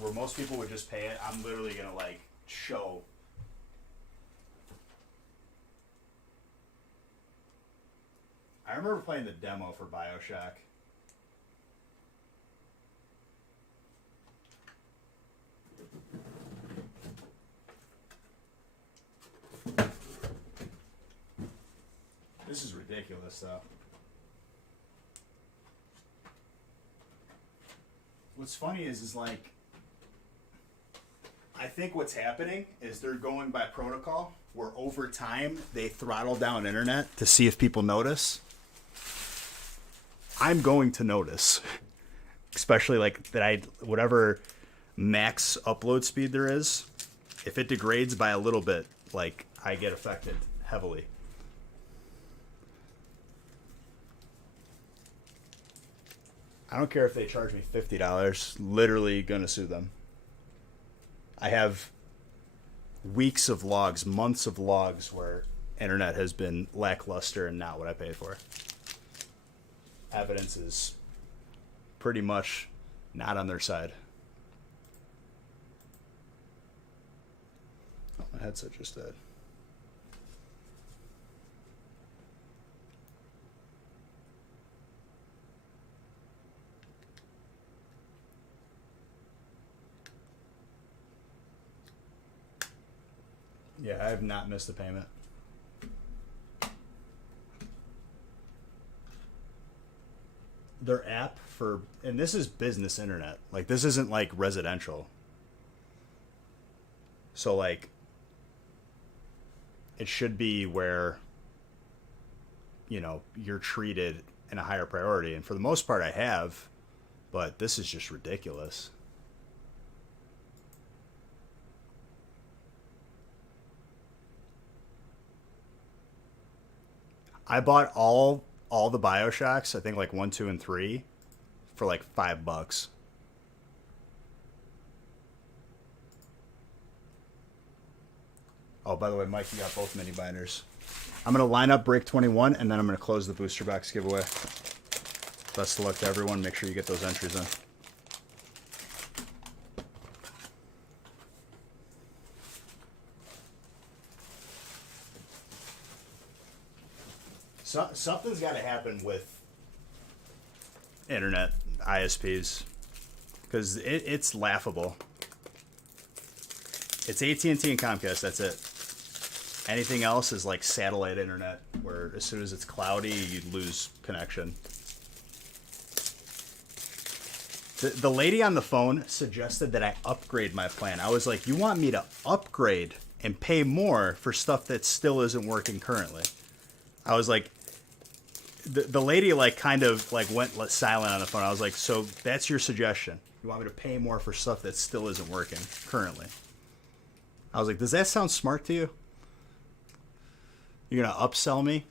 Where most people would just pay it, I'm literally gonna like show. I remember playing the demo for BioShock. This is ridiculous, though. What's funny is like, I think what's happening is they're going by protocol, where over time they throttle down internet to see if people notice. I'm going to notice, especially like that whatever max upload speed there is, if it degrades by a little bit, like I get affected heavily. I don't care if they charge me $50. Literally gonna sue them. I have weeks of logs, months of logs where internet has been lackluster and not what I paid for. Evidence is pretty much not on their side. Oh, my headset just died. Yeah, I have not missed a payment. Their app for, and this is business internet. Like, this isn't like residential. So, like, it should be where, you know, you're treated in a higher priority. And for the most part, I have, but this is just ridiculous. I bought all the BioShocks, I think like 1, 2, and 3, for like $5. Oh, by the way, Mike, you got both mini binders. I'm gonna line up break 21, and then I'm gonna close the booster box giveaway. Best of luck to everyone. Make sure you get those entries in. So, something's got to happen with internet ISPs, because it's laughable. It's AT&T and Comcast. That's it. Anything else is like satellite internet, where as soon as it's cloudy, you lose connection. The lady on the phone suggested that I upgrade my plan. I was like, you want me to upgrade and pay more for stuff that still isn't working currently? I was like, the lady like kind of like went silent on the phone. I was like, so that's your suggestion? You want me to pay more for stuff that still isn't working currently? I was like, does that sound smart to you? You're gonna upsell me?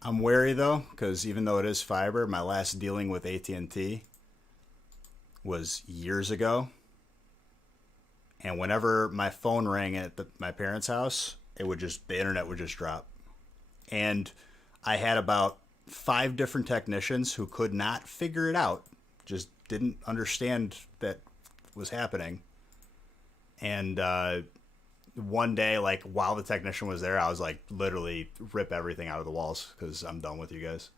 I'm wary though, because even though it is fiber, my last dealing with AT&T was years ago, and whenever my phone rang at my parents' house, the internet would just drop. And I had about 5 different technicians who could not figure it out, just didn't understand that was happening. And one day, like while the technician was there, I was like, literally rip everything out of the walls because I'm done with you guys.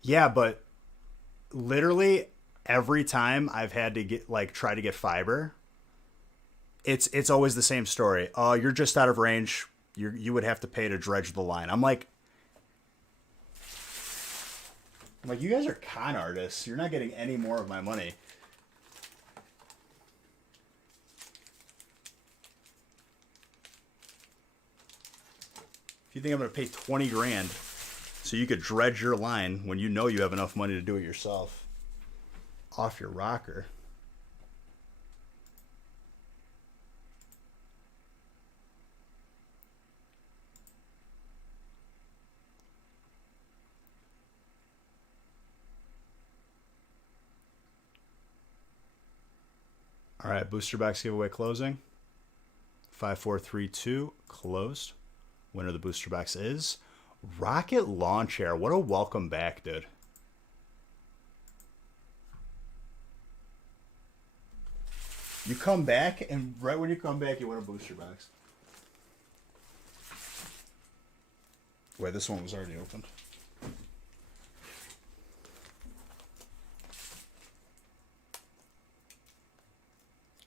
Yeah, but literally every time I've had to get like try to get fiber, it's always the same story. Oh, you're just out of range. You would have to pay to dredge the line. I'm like, you guys are con artists. You're not getting any more of my money. If you think I'm going to pay 20 grand so you could dredge your line when you know you have enough money to do it yourself off your rocker. All right, booster box giveaway closing. 5432 closed. Winner of the booster box is Rocket Lawn Chair. What a welcome back, dude. You come back, and right when you come back, you win a booster box. Wait, this one was already opened.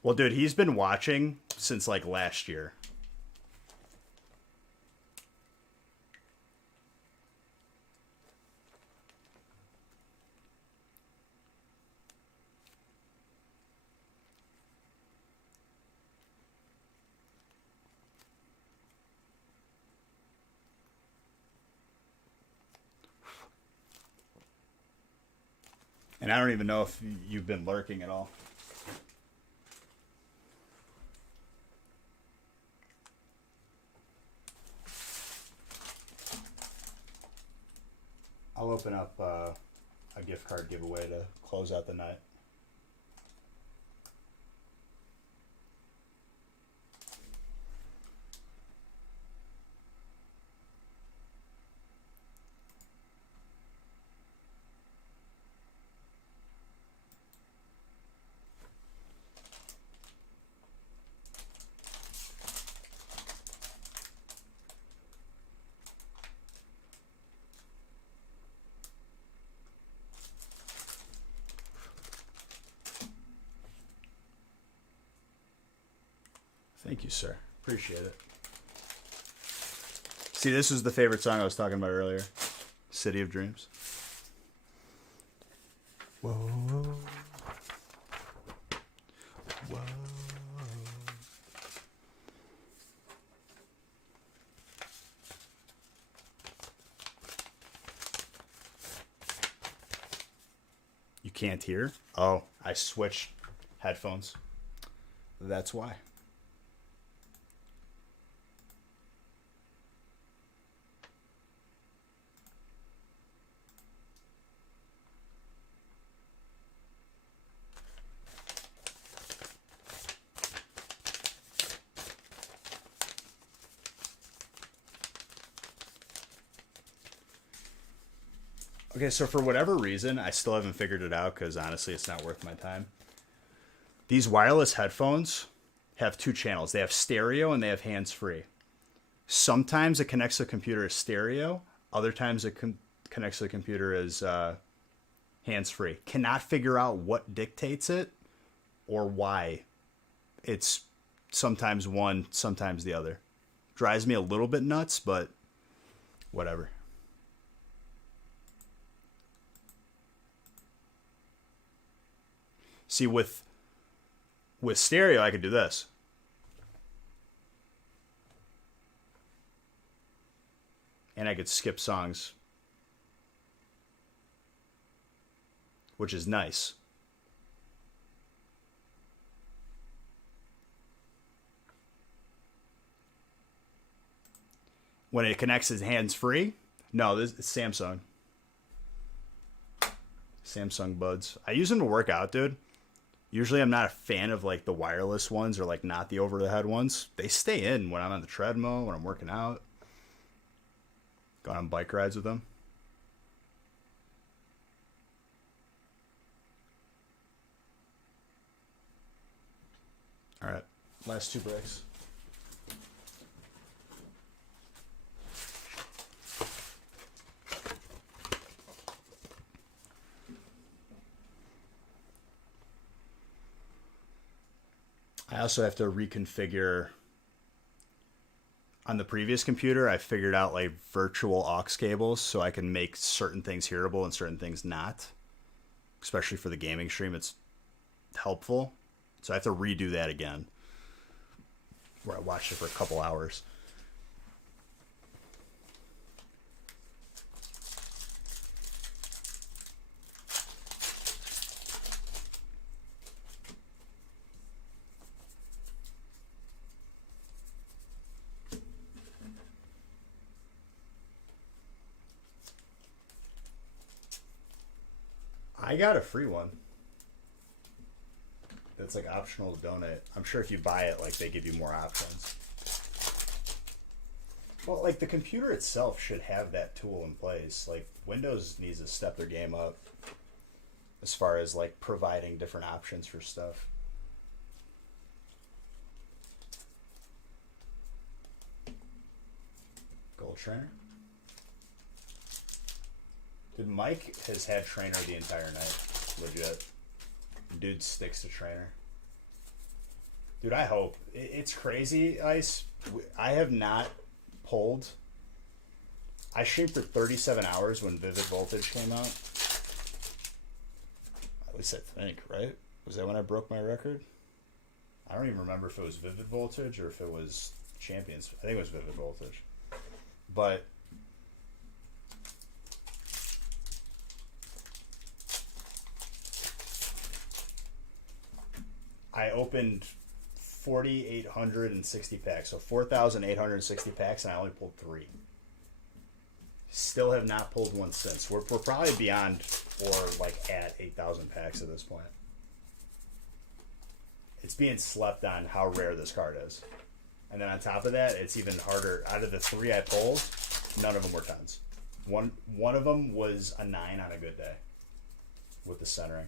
Well, dude, he's been watching since, like, last year. And I don't even know if you've been lurking at all. I'll open up a gift card giveaway to close out the night. Thank you, sir. Appreciate it. See, this was the favorite song I was talking about earlier. City of Dreams. Whoa. Whoa. You can't hear? Oh, I switched headphones. That's why. Okay, so for whatever reason, I still haven't figured it out because honestly, it's not worth my time. These wireless headphones have two channels. They have stereo and they have hands-free. Sometimes it connects to the computer as stereo. Other times it connects to the computer as hands-free. Cannot figure out what dictates it or why. It's sometimes one, sometimes the other. Drives me a little bit nuts, but whatever. See, with stereo, I could do this. And I could skip songs, which is nice. When it connects as hands-free, no, this is Samsung. Samsung Buds. I use them to work out, dude. Usually I'm not a fan of like the wireless ones or like not the over-the-head ones. They stay in when I'm on the treadmill, when I'm working out. Gone on bike rides with them. All right, last two breaks. I also have to reconfigure. On the previous computer, I figured out like virtual aux cables so I can make certain things hearable and certain things not. Especially for the gaming stream, it's helpful. So I have to redo that again. Where I watched it for a couple hours. I got a free one. It's like optional to donate. I'm sure if you buy it, like they give you more options. Well, like the computer itself should have that tool in place. Like Windows needs to step their game up as far as like providing different options for stuff. Gold trainer. Dude, Mike has had trainer the entire night. Legit. Dude sticks to trainer. Dude, I hope. It's crazy, Ice. I have not pulled. I streamed for 37 hours when Vivid Voltage came out. At least I think, right? Was that when I broke my record? I don't even remember if it was Vivid Voltage or if it was Champions. I think it was Vivid Voltage. But I opened 4,860 packs, so 4,860 packs, and I only pulled 3. Still have not pulled one since. We're probably beyond or like at 8,000 packs at this point. It's being slept on how rare this card is. And then on top of that, it's even harder. Out of the 3 I pulled, none of them were 10s. One of them was a 9 on a good day with the centering.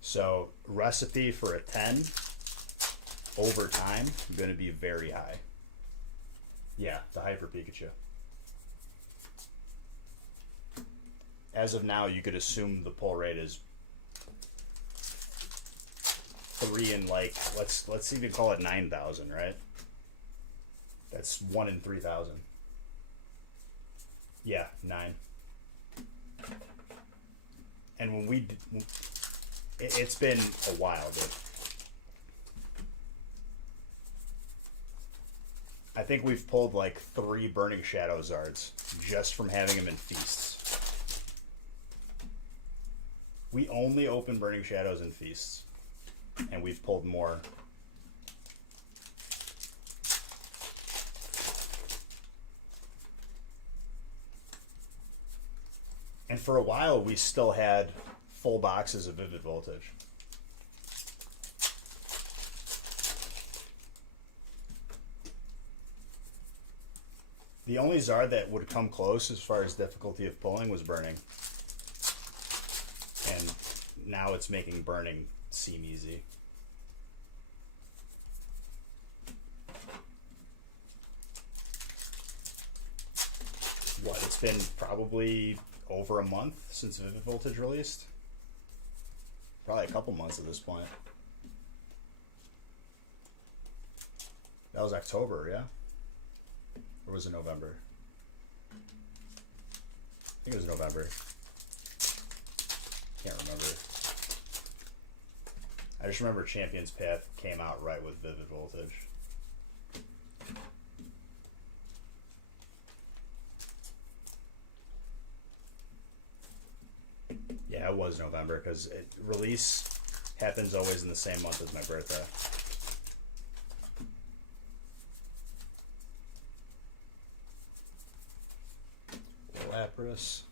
So recipe for a 10 over time going to be very high. Yeah, the Hyper Pikachu. As of now, you could assume the pull rate is 3 in like let's even call it 9,000, right? That's 1 in 3,000. Yeah, 9. And when it's been a while, dude. I think we've pulled like 3 Burning Shadow Zards just from having them in feasts. We only open Burning Shadows in feasts, and we've pulled more. And for a while, we still had full boxes of Vivid Voltage. The only Zard that would come close as far as difficulty of pulling was Burning. And now it's making Burning seem easy. What, it's been probably over a month since Vivid Voltage released? Probably a couple months at this point. That was October, yeah? Or was it November? I think it was November. Can't remember. I just remember Champion's Path came out right with Vivid Voltage. Yeah, it was November because release happens always in the same month as my birthday. Lapras.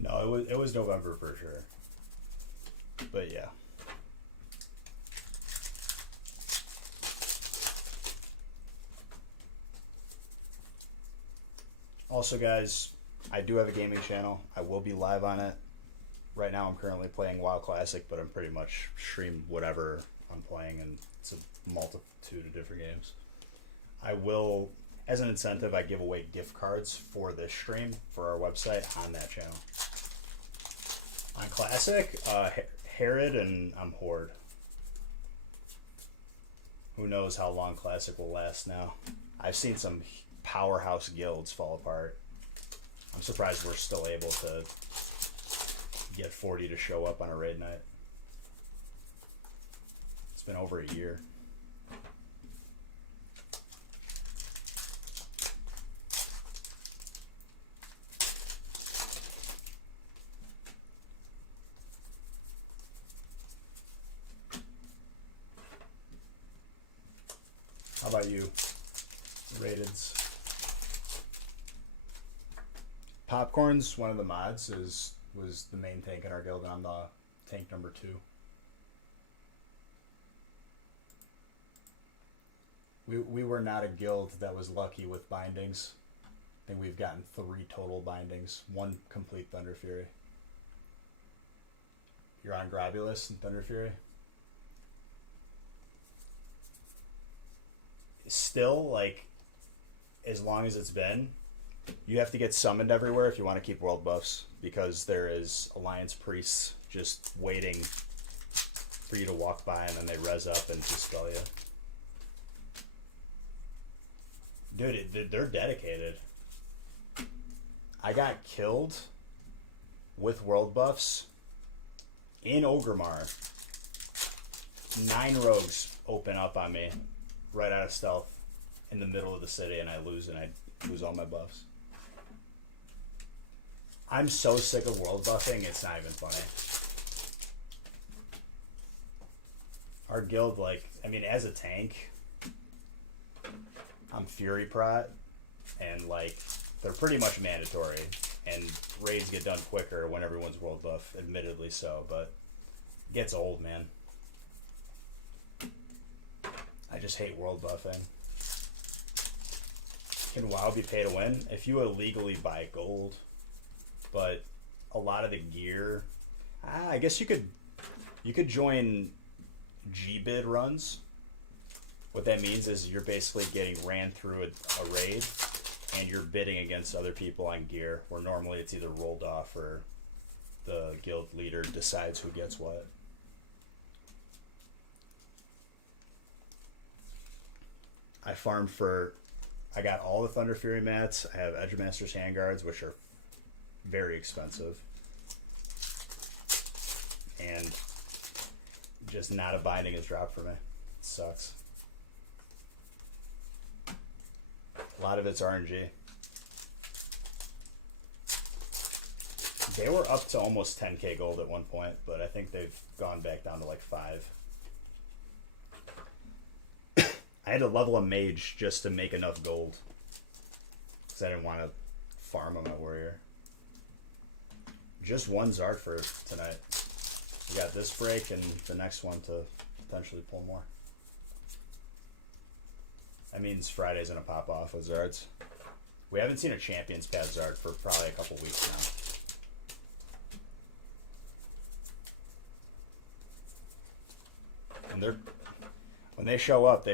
No, it was November for sure. But yeah. Also, guys, I do have a gaming channel. I will be live on it. Right now, I'm currently playing WoW Classic, but I'm pretty much stream whatever I'm playing, and it's a multitude of different games. I will, as an incentive, I give away gift cards for this stream for our website on that channel. On Classic, Herod and I'm Horde. Who knows how long Classic will last now. I've seen some powerhouse guilds fall apart. I'm surprised we're still able to get 40 to show up on a raid night. It's been over a year. How about you? Rateds. Popcorn's one of the mods was the main tank in our guild, and I'm the tank number 2. We were not a guild that was lucky with bindings. I think we've gotten 3 total bindings, 1 complete Thunder Fury. You're on Grobulus and Thunder Fury? Still, like, as long as it's been, you have to get summoned everywhere if you want to keep world buffs, because there is Alliance priests just waiting for you to walk by, and then they res up and dispel you. Dude, they're dedicated. I got killed with world buffs in Ogremar. 9 rogues open up on me right out of stealth in the middle of the city, and I lose all my buffs. I'm so sick of world buffing, it's not even funny. Our guild, like, I mean, as a tank, I'm Fury Prot, and, like, they're pretty much mandatory, and raids get done quicker when everyone's world buff, admittedly so, but it gets old, man. I just hate world buffing. Can WoW be pay to win? If you illegally buy gold, but a lot of the gear, I guess you could join G-bid runs. What that means is you're basically getting ran through a raid, and you're bidding against other people on gear, where normally it's either rolled off or the guild leader decides who gets what. I got all the Thunder Fury mats. I have Edgemaster's handguards, which are very expensive. And just not a binding has dropped for me. It sucks. A lot of it's RNG. They were up to almost 10k gold at one point, but I think they've gone back down to like 5. I had to level a mage just to make enough gold, because I didn't want to farm on my warrior. Just 1 Zard for tonight. We got this break and the next one to potentially pull more. That means Friday's gonna pop off with Zards. We haven't seen a Champions Path Zard for probably a couple weeks now. And when they show up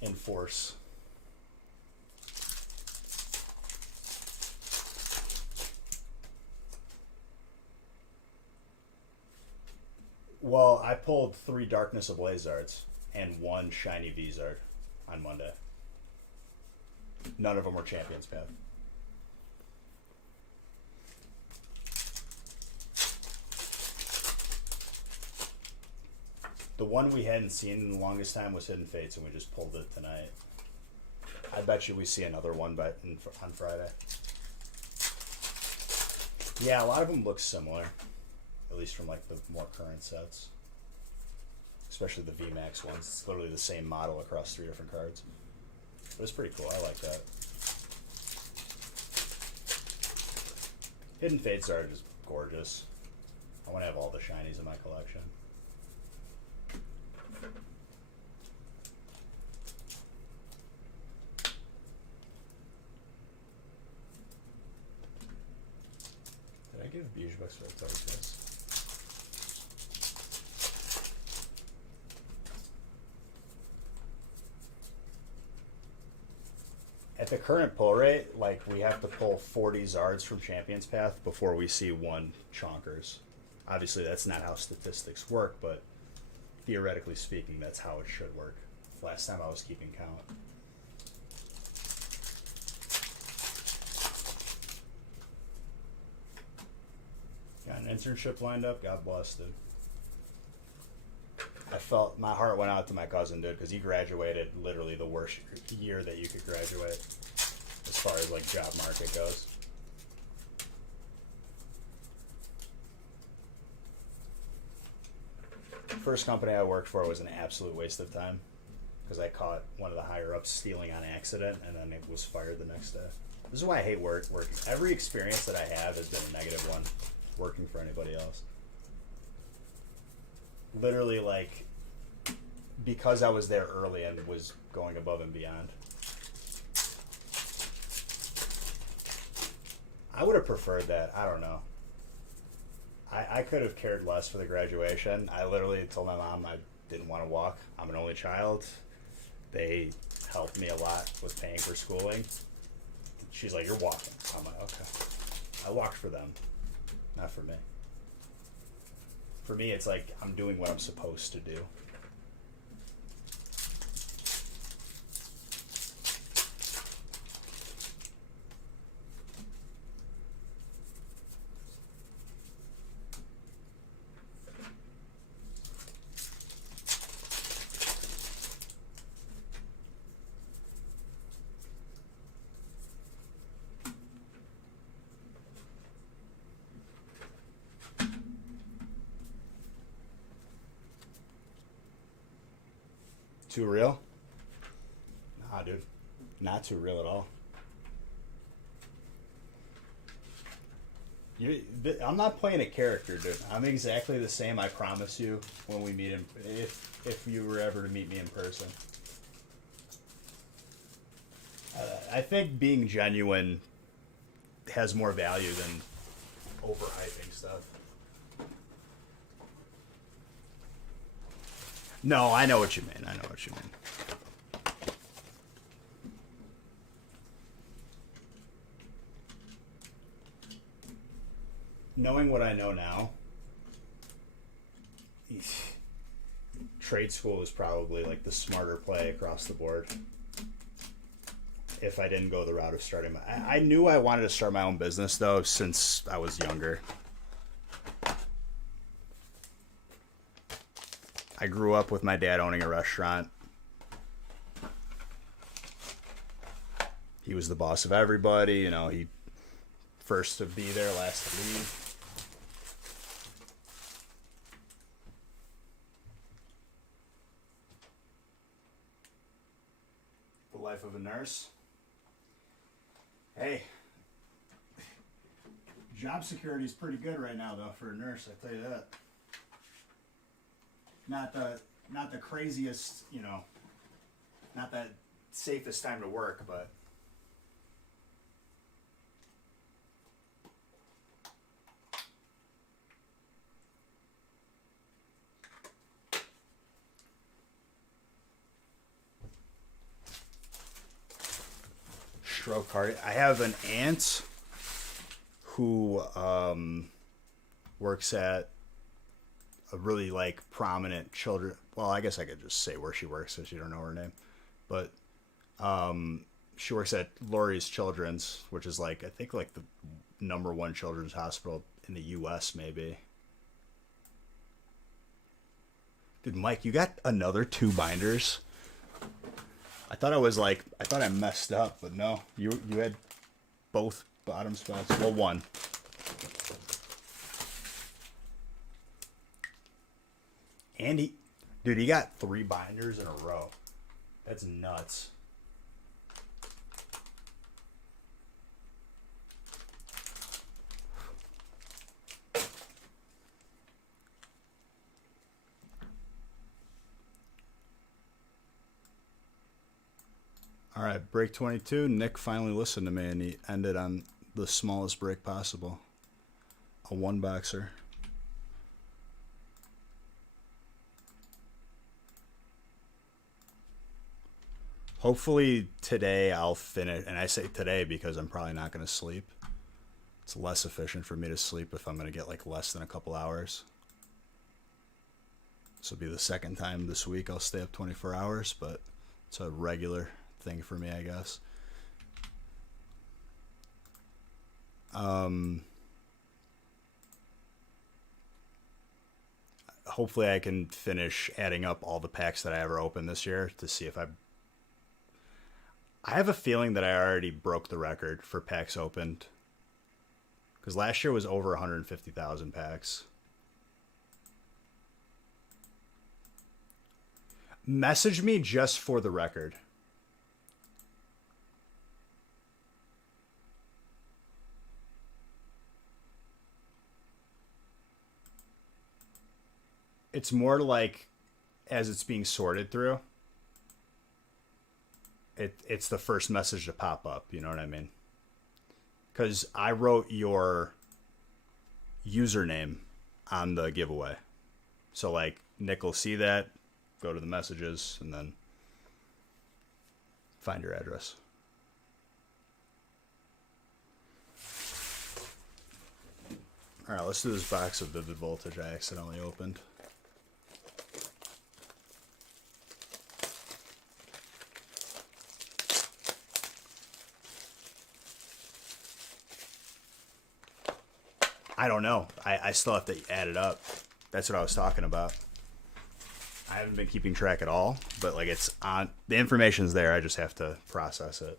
in force. Well, I pulled 3 Darkness Ablaze Zards and 1 Shiny V-Zard on Monday. None of them were Champions Path. The one we hadn't seen in the longest time was Hidden Fates, and we just pulled it tonight. I bet you we see another one on Friday. Yeah, a lot of them look similar, at least from like the more current sets. Especially the VMAX ones. It's literally the same model across 3 different cards. But it's pretty cool. I like that. Hidden Fates are just gorgeous. I want to have all the shinies in my collection. Did I give Bijou Bucks for a twice? At the current pull rate, like, we have to pull 40 Zards from Champions Path before we see 1 Chonkers. Obviously, that's not how statistics work, but theoretically speaking, that's how it should work. Last time I was keeping count. Got an internship lined up. God bless, dude. I felt my heart went out to my cousin, dude, because he graduated literally the worst year that you could graduate as far as like job market goes. First company I worked for was an absolute waste of time caught one of the higher ups stealing on accident, and then it was fired the next day. This is why I hate working. Every experience that I have has been a negative one, working for anybody else. Literally, like, because I was there early and was going above and beyond. I would have preferred that. I don't know. I could have cared less for the graduation. I literally told my mom I didn't want to walk. I'm an only child. They helped me a lot with paying for schooling. She's like, you're walking. I'm like, okay. I walked for them, not for me. For me, it's like I'm doing what I'm supposed to do. Too real? Nah, dude. Not too real at all. I'm not playing a character, dude. I'm exactly the same, I promise you, when we meet him. If you were ever to meet me in person. I think being genuine has more value than overhyping stuff. No, I know what you mean. I know what you mean. Knowing what I know now, trade school is probably like the smarter play across the board. If I didn't go the route of starting I knew I wanted to start my own business though since I was younger. I grew up with my dad owning a restaurant. He was the boss of everybody, you know, he first to be there, last to leave. The life of a nurse. Hey, job security is pretty good right now though for a nurse, I tell you that. Not the craziest, you know, not the safest time to work, but stroke heart. I have an aunt who works at a really like prominent children. Well, I guess I could just say where she works since you don't know her name, but she works at Laurie's Children's, which is like I think like the #1 children's hospital in the U.S. maybe. Dude, Mike, you got another 2 binders? I thought I messed up, but no, you had both bottom spots. Well, one. And he got 3 binders in a row. That's nuts. All right, break 22. Nick finally listened to me, and he ended on the smallest break possible. A 1-boxer. Hopefully today I'll finish, and I say today because I'm probably not going to sleep. It's less efficient for me to sleep if I'm going to get like less than a couple hours. This will be the second time this week I'll stay up 24 hours, but it's a regular thing for me, I guess. Hopefully I can finish adding up all the packs that I ever opened this year to see if I have a feeling that I already broke the record for packs opened. Because last year was over 150,000 packs. Message me just for the record. It's more like as it's being sorted through, it's the first message to pop up. You know what I mean? Because I wrote your username on the giveaway. So, like, Nick will see that, go to the messages, and then find your address. All right, let's do this box of Vivid Voltage I accidentally opened. I don't know. I still have to add it up. That's what I was talking about. I haven't been keeping track at all, but like it's on the information's there. I just have to process it.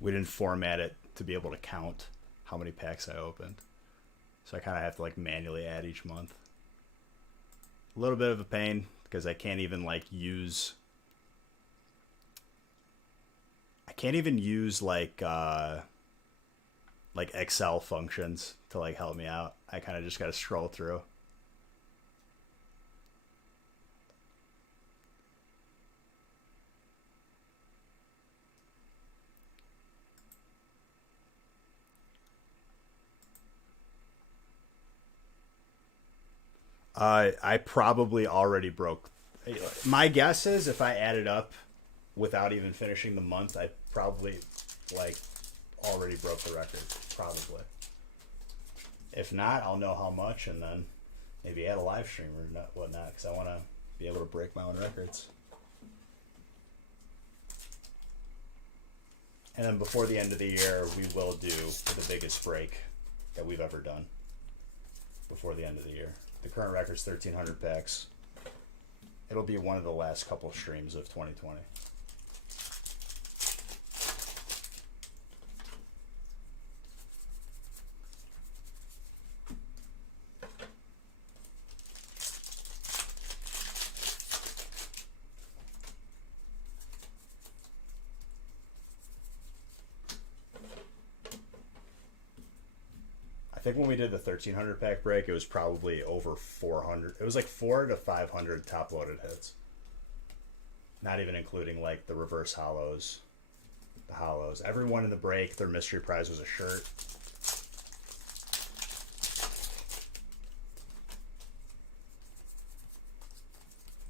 We didn't format it to be able to count how many packs I opened. So I kind of have to like manually add each month. A little bit of a pain because I can't even like use like Excel functions to like help me out. I kind of just got to scroll through. I probably already broke. My guess is if I added up without even finishing the month, I probably like already broke the record. Probably. If not, I'll know how much, and then maybe add a live stream or whatnot, because I want to be able to break my own records. And then before the end of the year, we will do the biggest break that we've ever done before the end of the year. The current record's 1,300 packs. It'll be one of the last couple streams of 2020. I think when we did the 1,300 pack break, it was probably over 400. It was like 400 to 500 top loaded hits. Not even including like the reverse hollows, the hollows. Everyone in the break, their mystery prize was a shirt.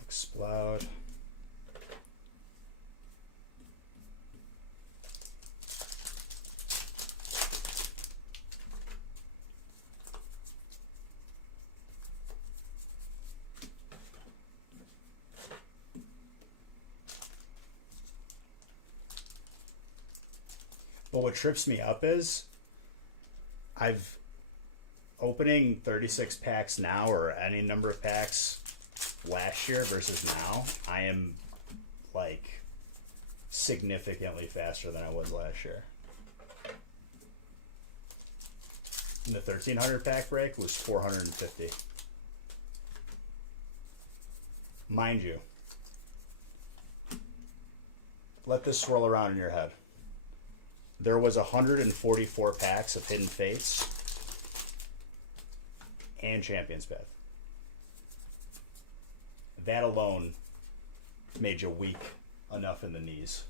Explode. But what trips me up is I've opening 36 packs now or any number of packs last year versus now, I am like significantly faster than I was last year. And the 1,300 pack break was 450. Mind you, let this swirl around in your head. There was 144 packs of Hidden Fates and Champion's Path. That alone made you weak enough in the knees.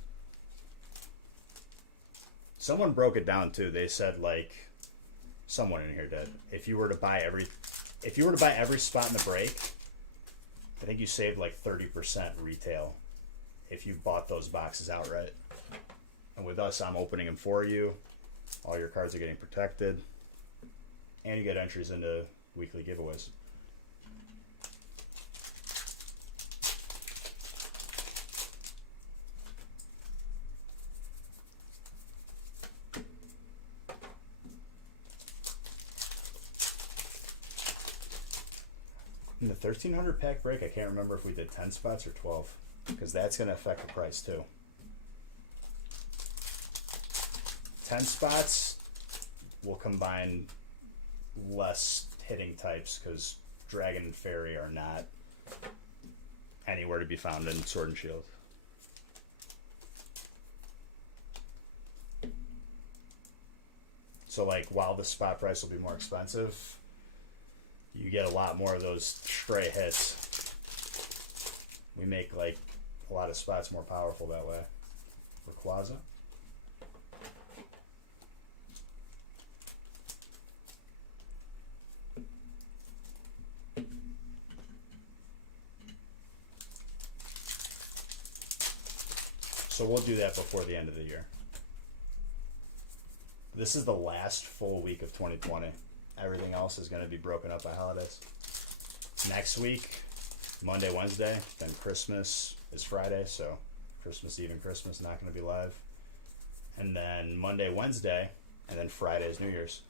Someone broke it down too. They said like someone in here did. If you were to buy every spot in the break, I think you saved like 30% retail if you bought those boxes outright. And with us, I'm opening them for you. All your cards are getting protected. And you get entries into weekly giveaways. In the 1,300 pack break, I can't remember if we did 10 spots or 12. Because that's going to affect the price too. 10 spots will combine less hitting types because Dragon and Fairy are not anywhere to be found in Sword and Shield. So like while the spot price will be more expensive, you get a lot more of those stray hits. We make like a lot of spots more powerful that way. Rayquaza. So we'll do that before the end of the year. This is the last full week of 2020. Everything else is going to be broken up by holidays. Next week, Monday, Wednesday, then Christmas is Friday, so Christmas Eve and Christmas not going to be live. And then Monday, Wednesday, and then Friday is New Year's.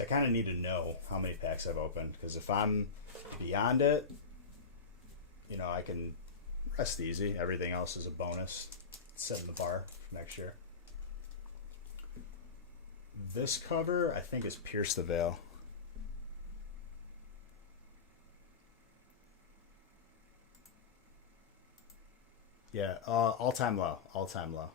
I kind of need to know how many packs I've opened, because if I'm beyond it, you know, I can rest easy. Everything else is a bonus. Setting the bar for next year. This cover, I think, is Pierce the Veil. Yeah, all-time low. All-time low.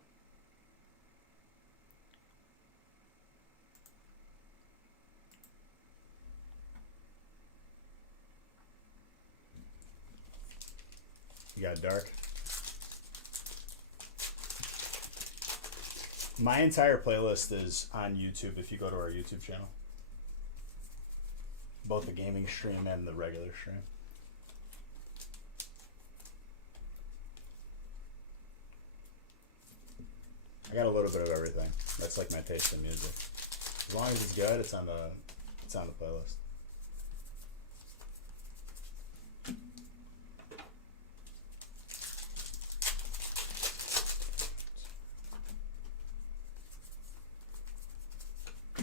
You got dark. My entire playlist is on YouTube if you go to our YouTube channel. Both the gaming stream and the regular stream. I got a little bit of everything. That's like my taste in music. As long as it's good, it's on the playlist.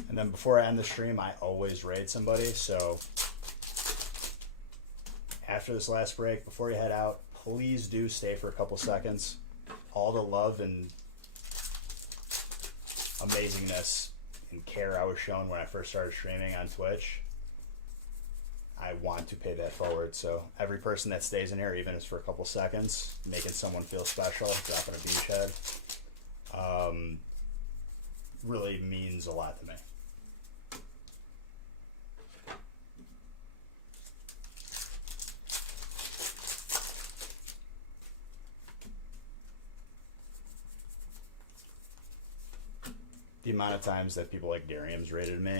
And then before I end the stream, I always raid somebody. So after this last break, before you head out, please do stay for a couple seconds. All the love and amazingness and care I was shown when I first started streaming on Twitch, I want to pay that forward. So every person that stays in here, even if it's for a couple seconds, making someone feel special, dropping a beachhead, really means a lot to me. The amount of times that people like Darium's rated me,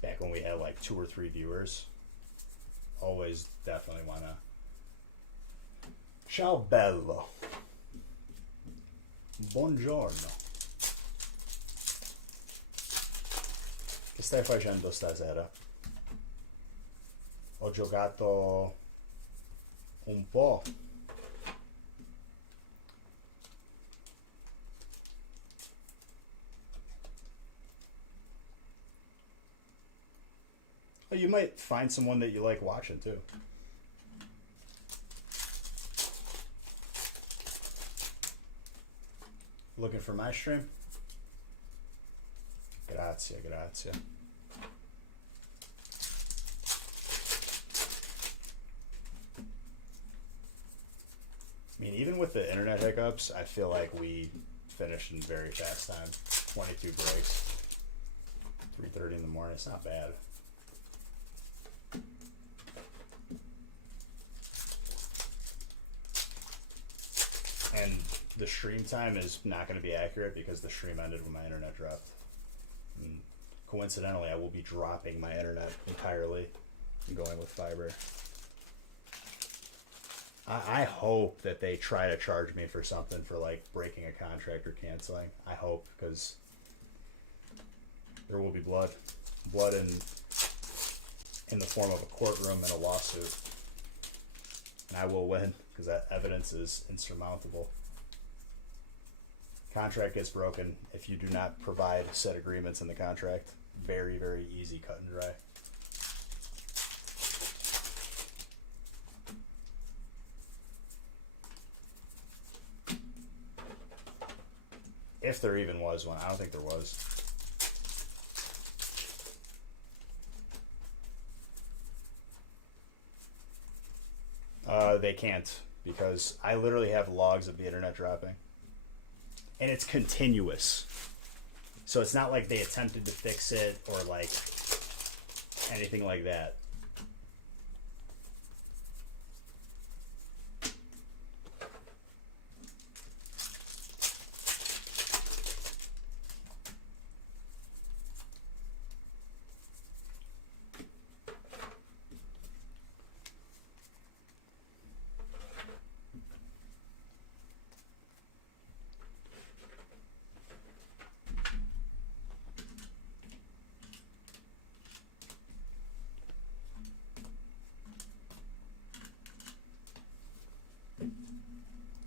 back when we had like 2 or 3 viewers, always definitely wanna. Ciao bello. Buongiorno. Che stai facendo stasera? Ho giocato un po'. Well, you might find someone that you like watching too. Looking for my stream? Grazie, grazie. I mean, even with the internet hiccups, I feel like we finished in very fast time. 22 breaks. 3:30 in the morning. It's not bad. And the stream time is not going to be accurate because the stream ended when my internet dropped. And coincidentally, I will be dropping my internet entirely and going with fiber. I hope that they try to charge me for something for like breaking a contract or canceling. I hope, because there will be blood in the form of a courtroom and a lawsuit, and I will win because that evidence is insurmountable. Contract gets broken if you do not provide set agreements in the contract. Very, very easy, cut and dry. If there even was one. I don't think there was. They can't, because I literally have logs of the internet dropping. And it's continuous. So it's not like they attempted to fix it or like anything like that.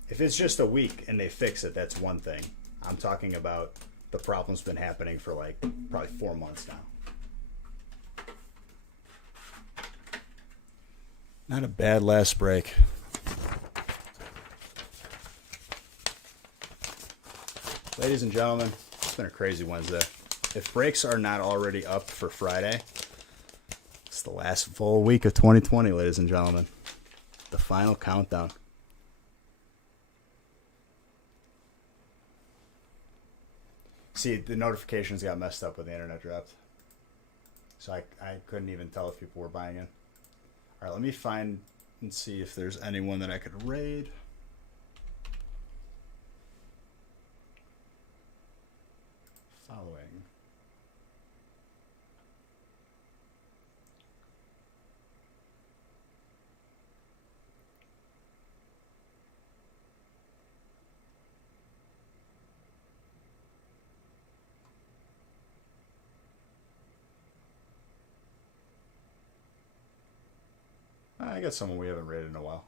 If it's just a week and they fix it, that's one thing. I'm talking about the problem's been happening for like probably 4 months now. Not a bad last break. Ladies and gentlemen, it's been a crazy Wednesday. If breaks are not already up for Friday, it's the last full week of 2020, ladies and gentlemen. The final countdown. See, the notifications got messed up when the internet dropped. So I couldn't even tell if people were buying in. All right, let me find and see if there's anyone that I could raid. Following. I got someone we haven't rated in a while.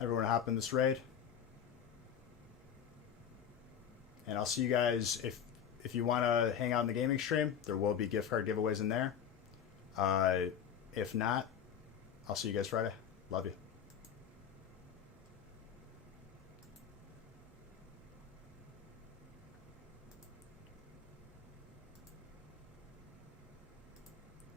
Everyone hop in this raid. And I'll see you guys if you want to hang out in the gaming stream. There will be gift card giveaways in there. If not, I'll see you guys Friday. Love you.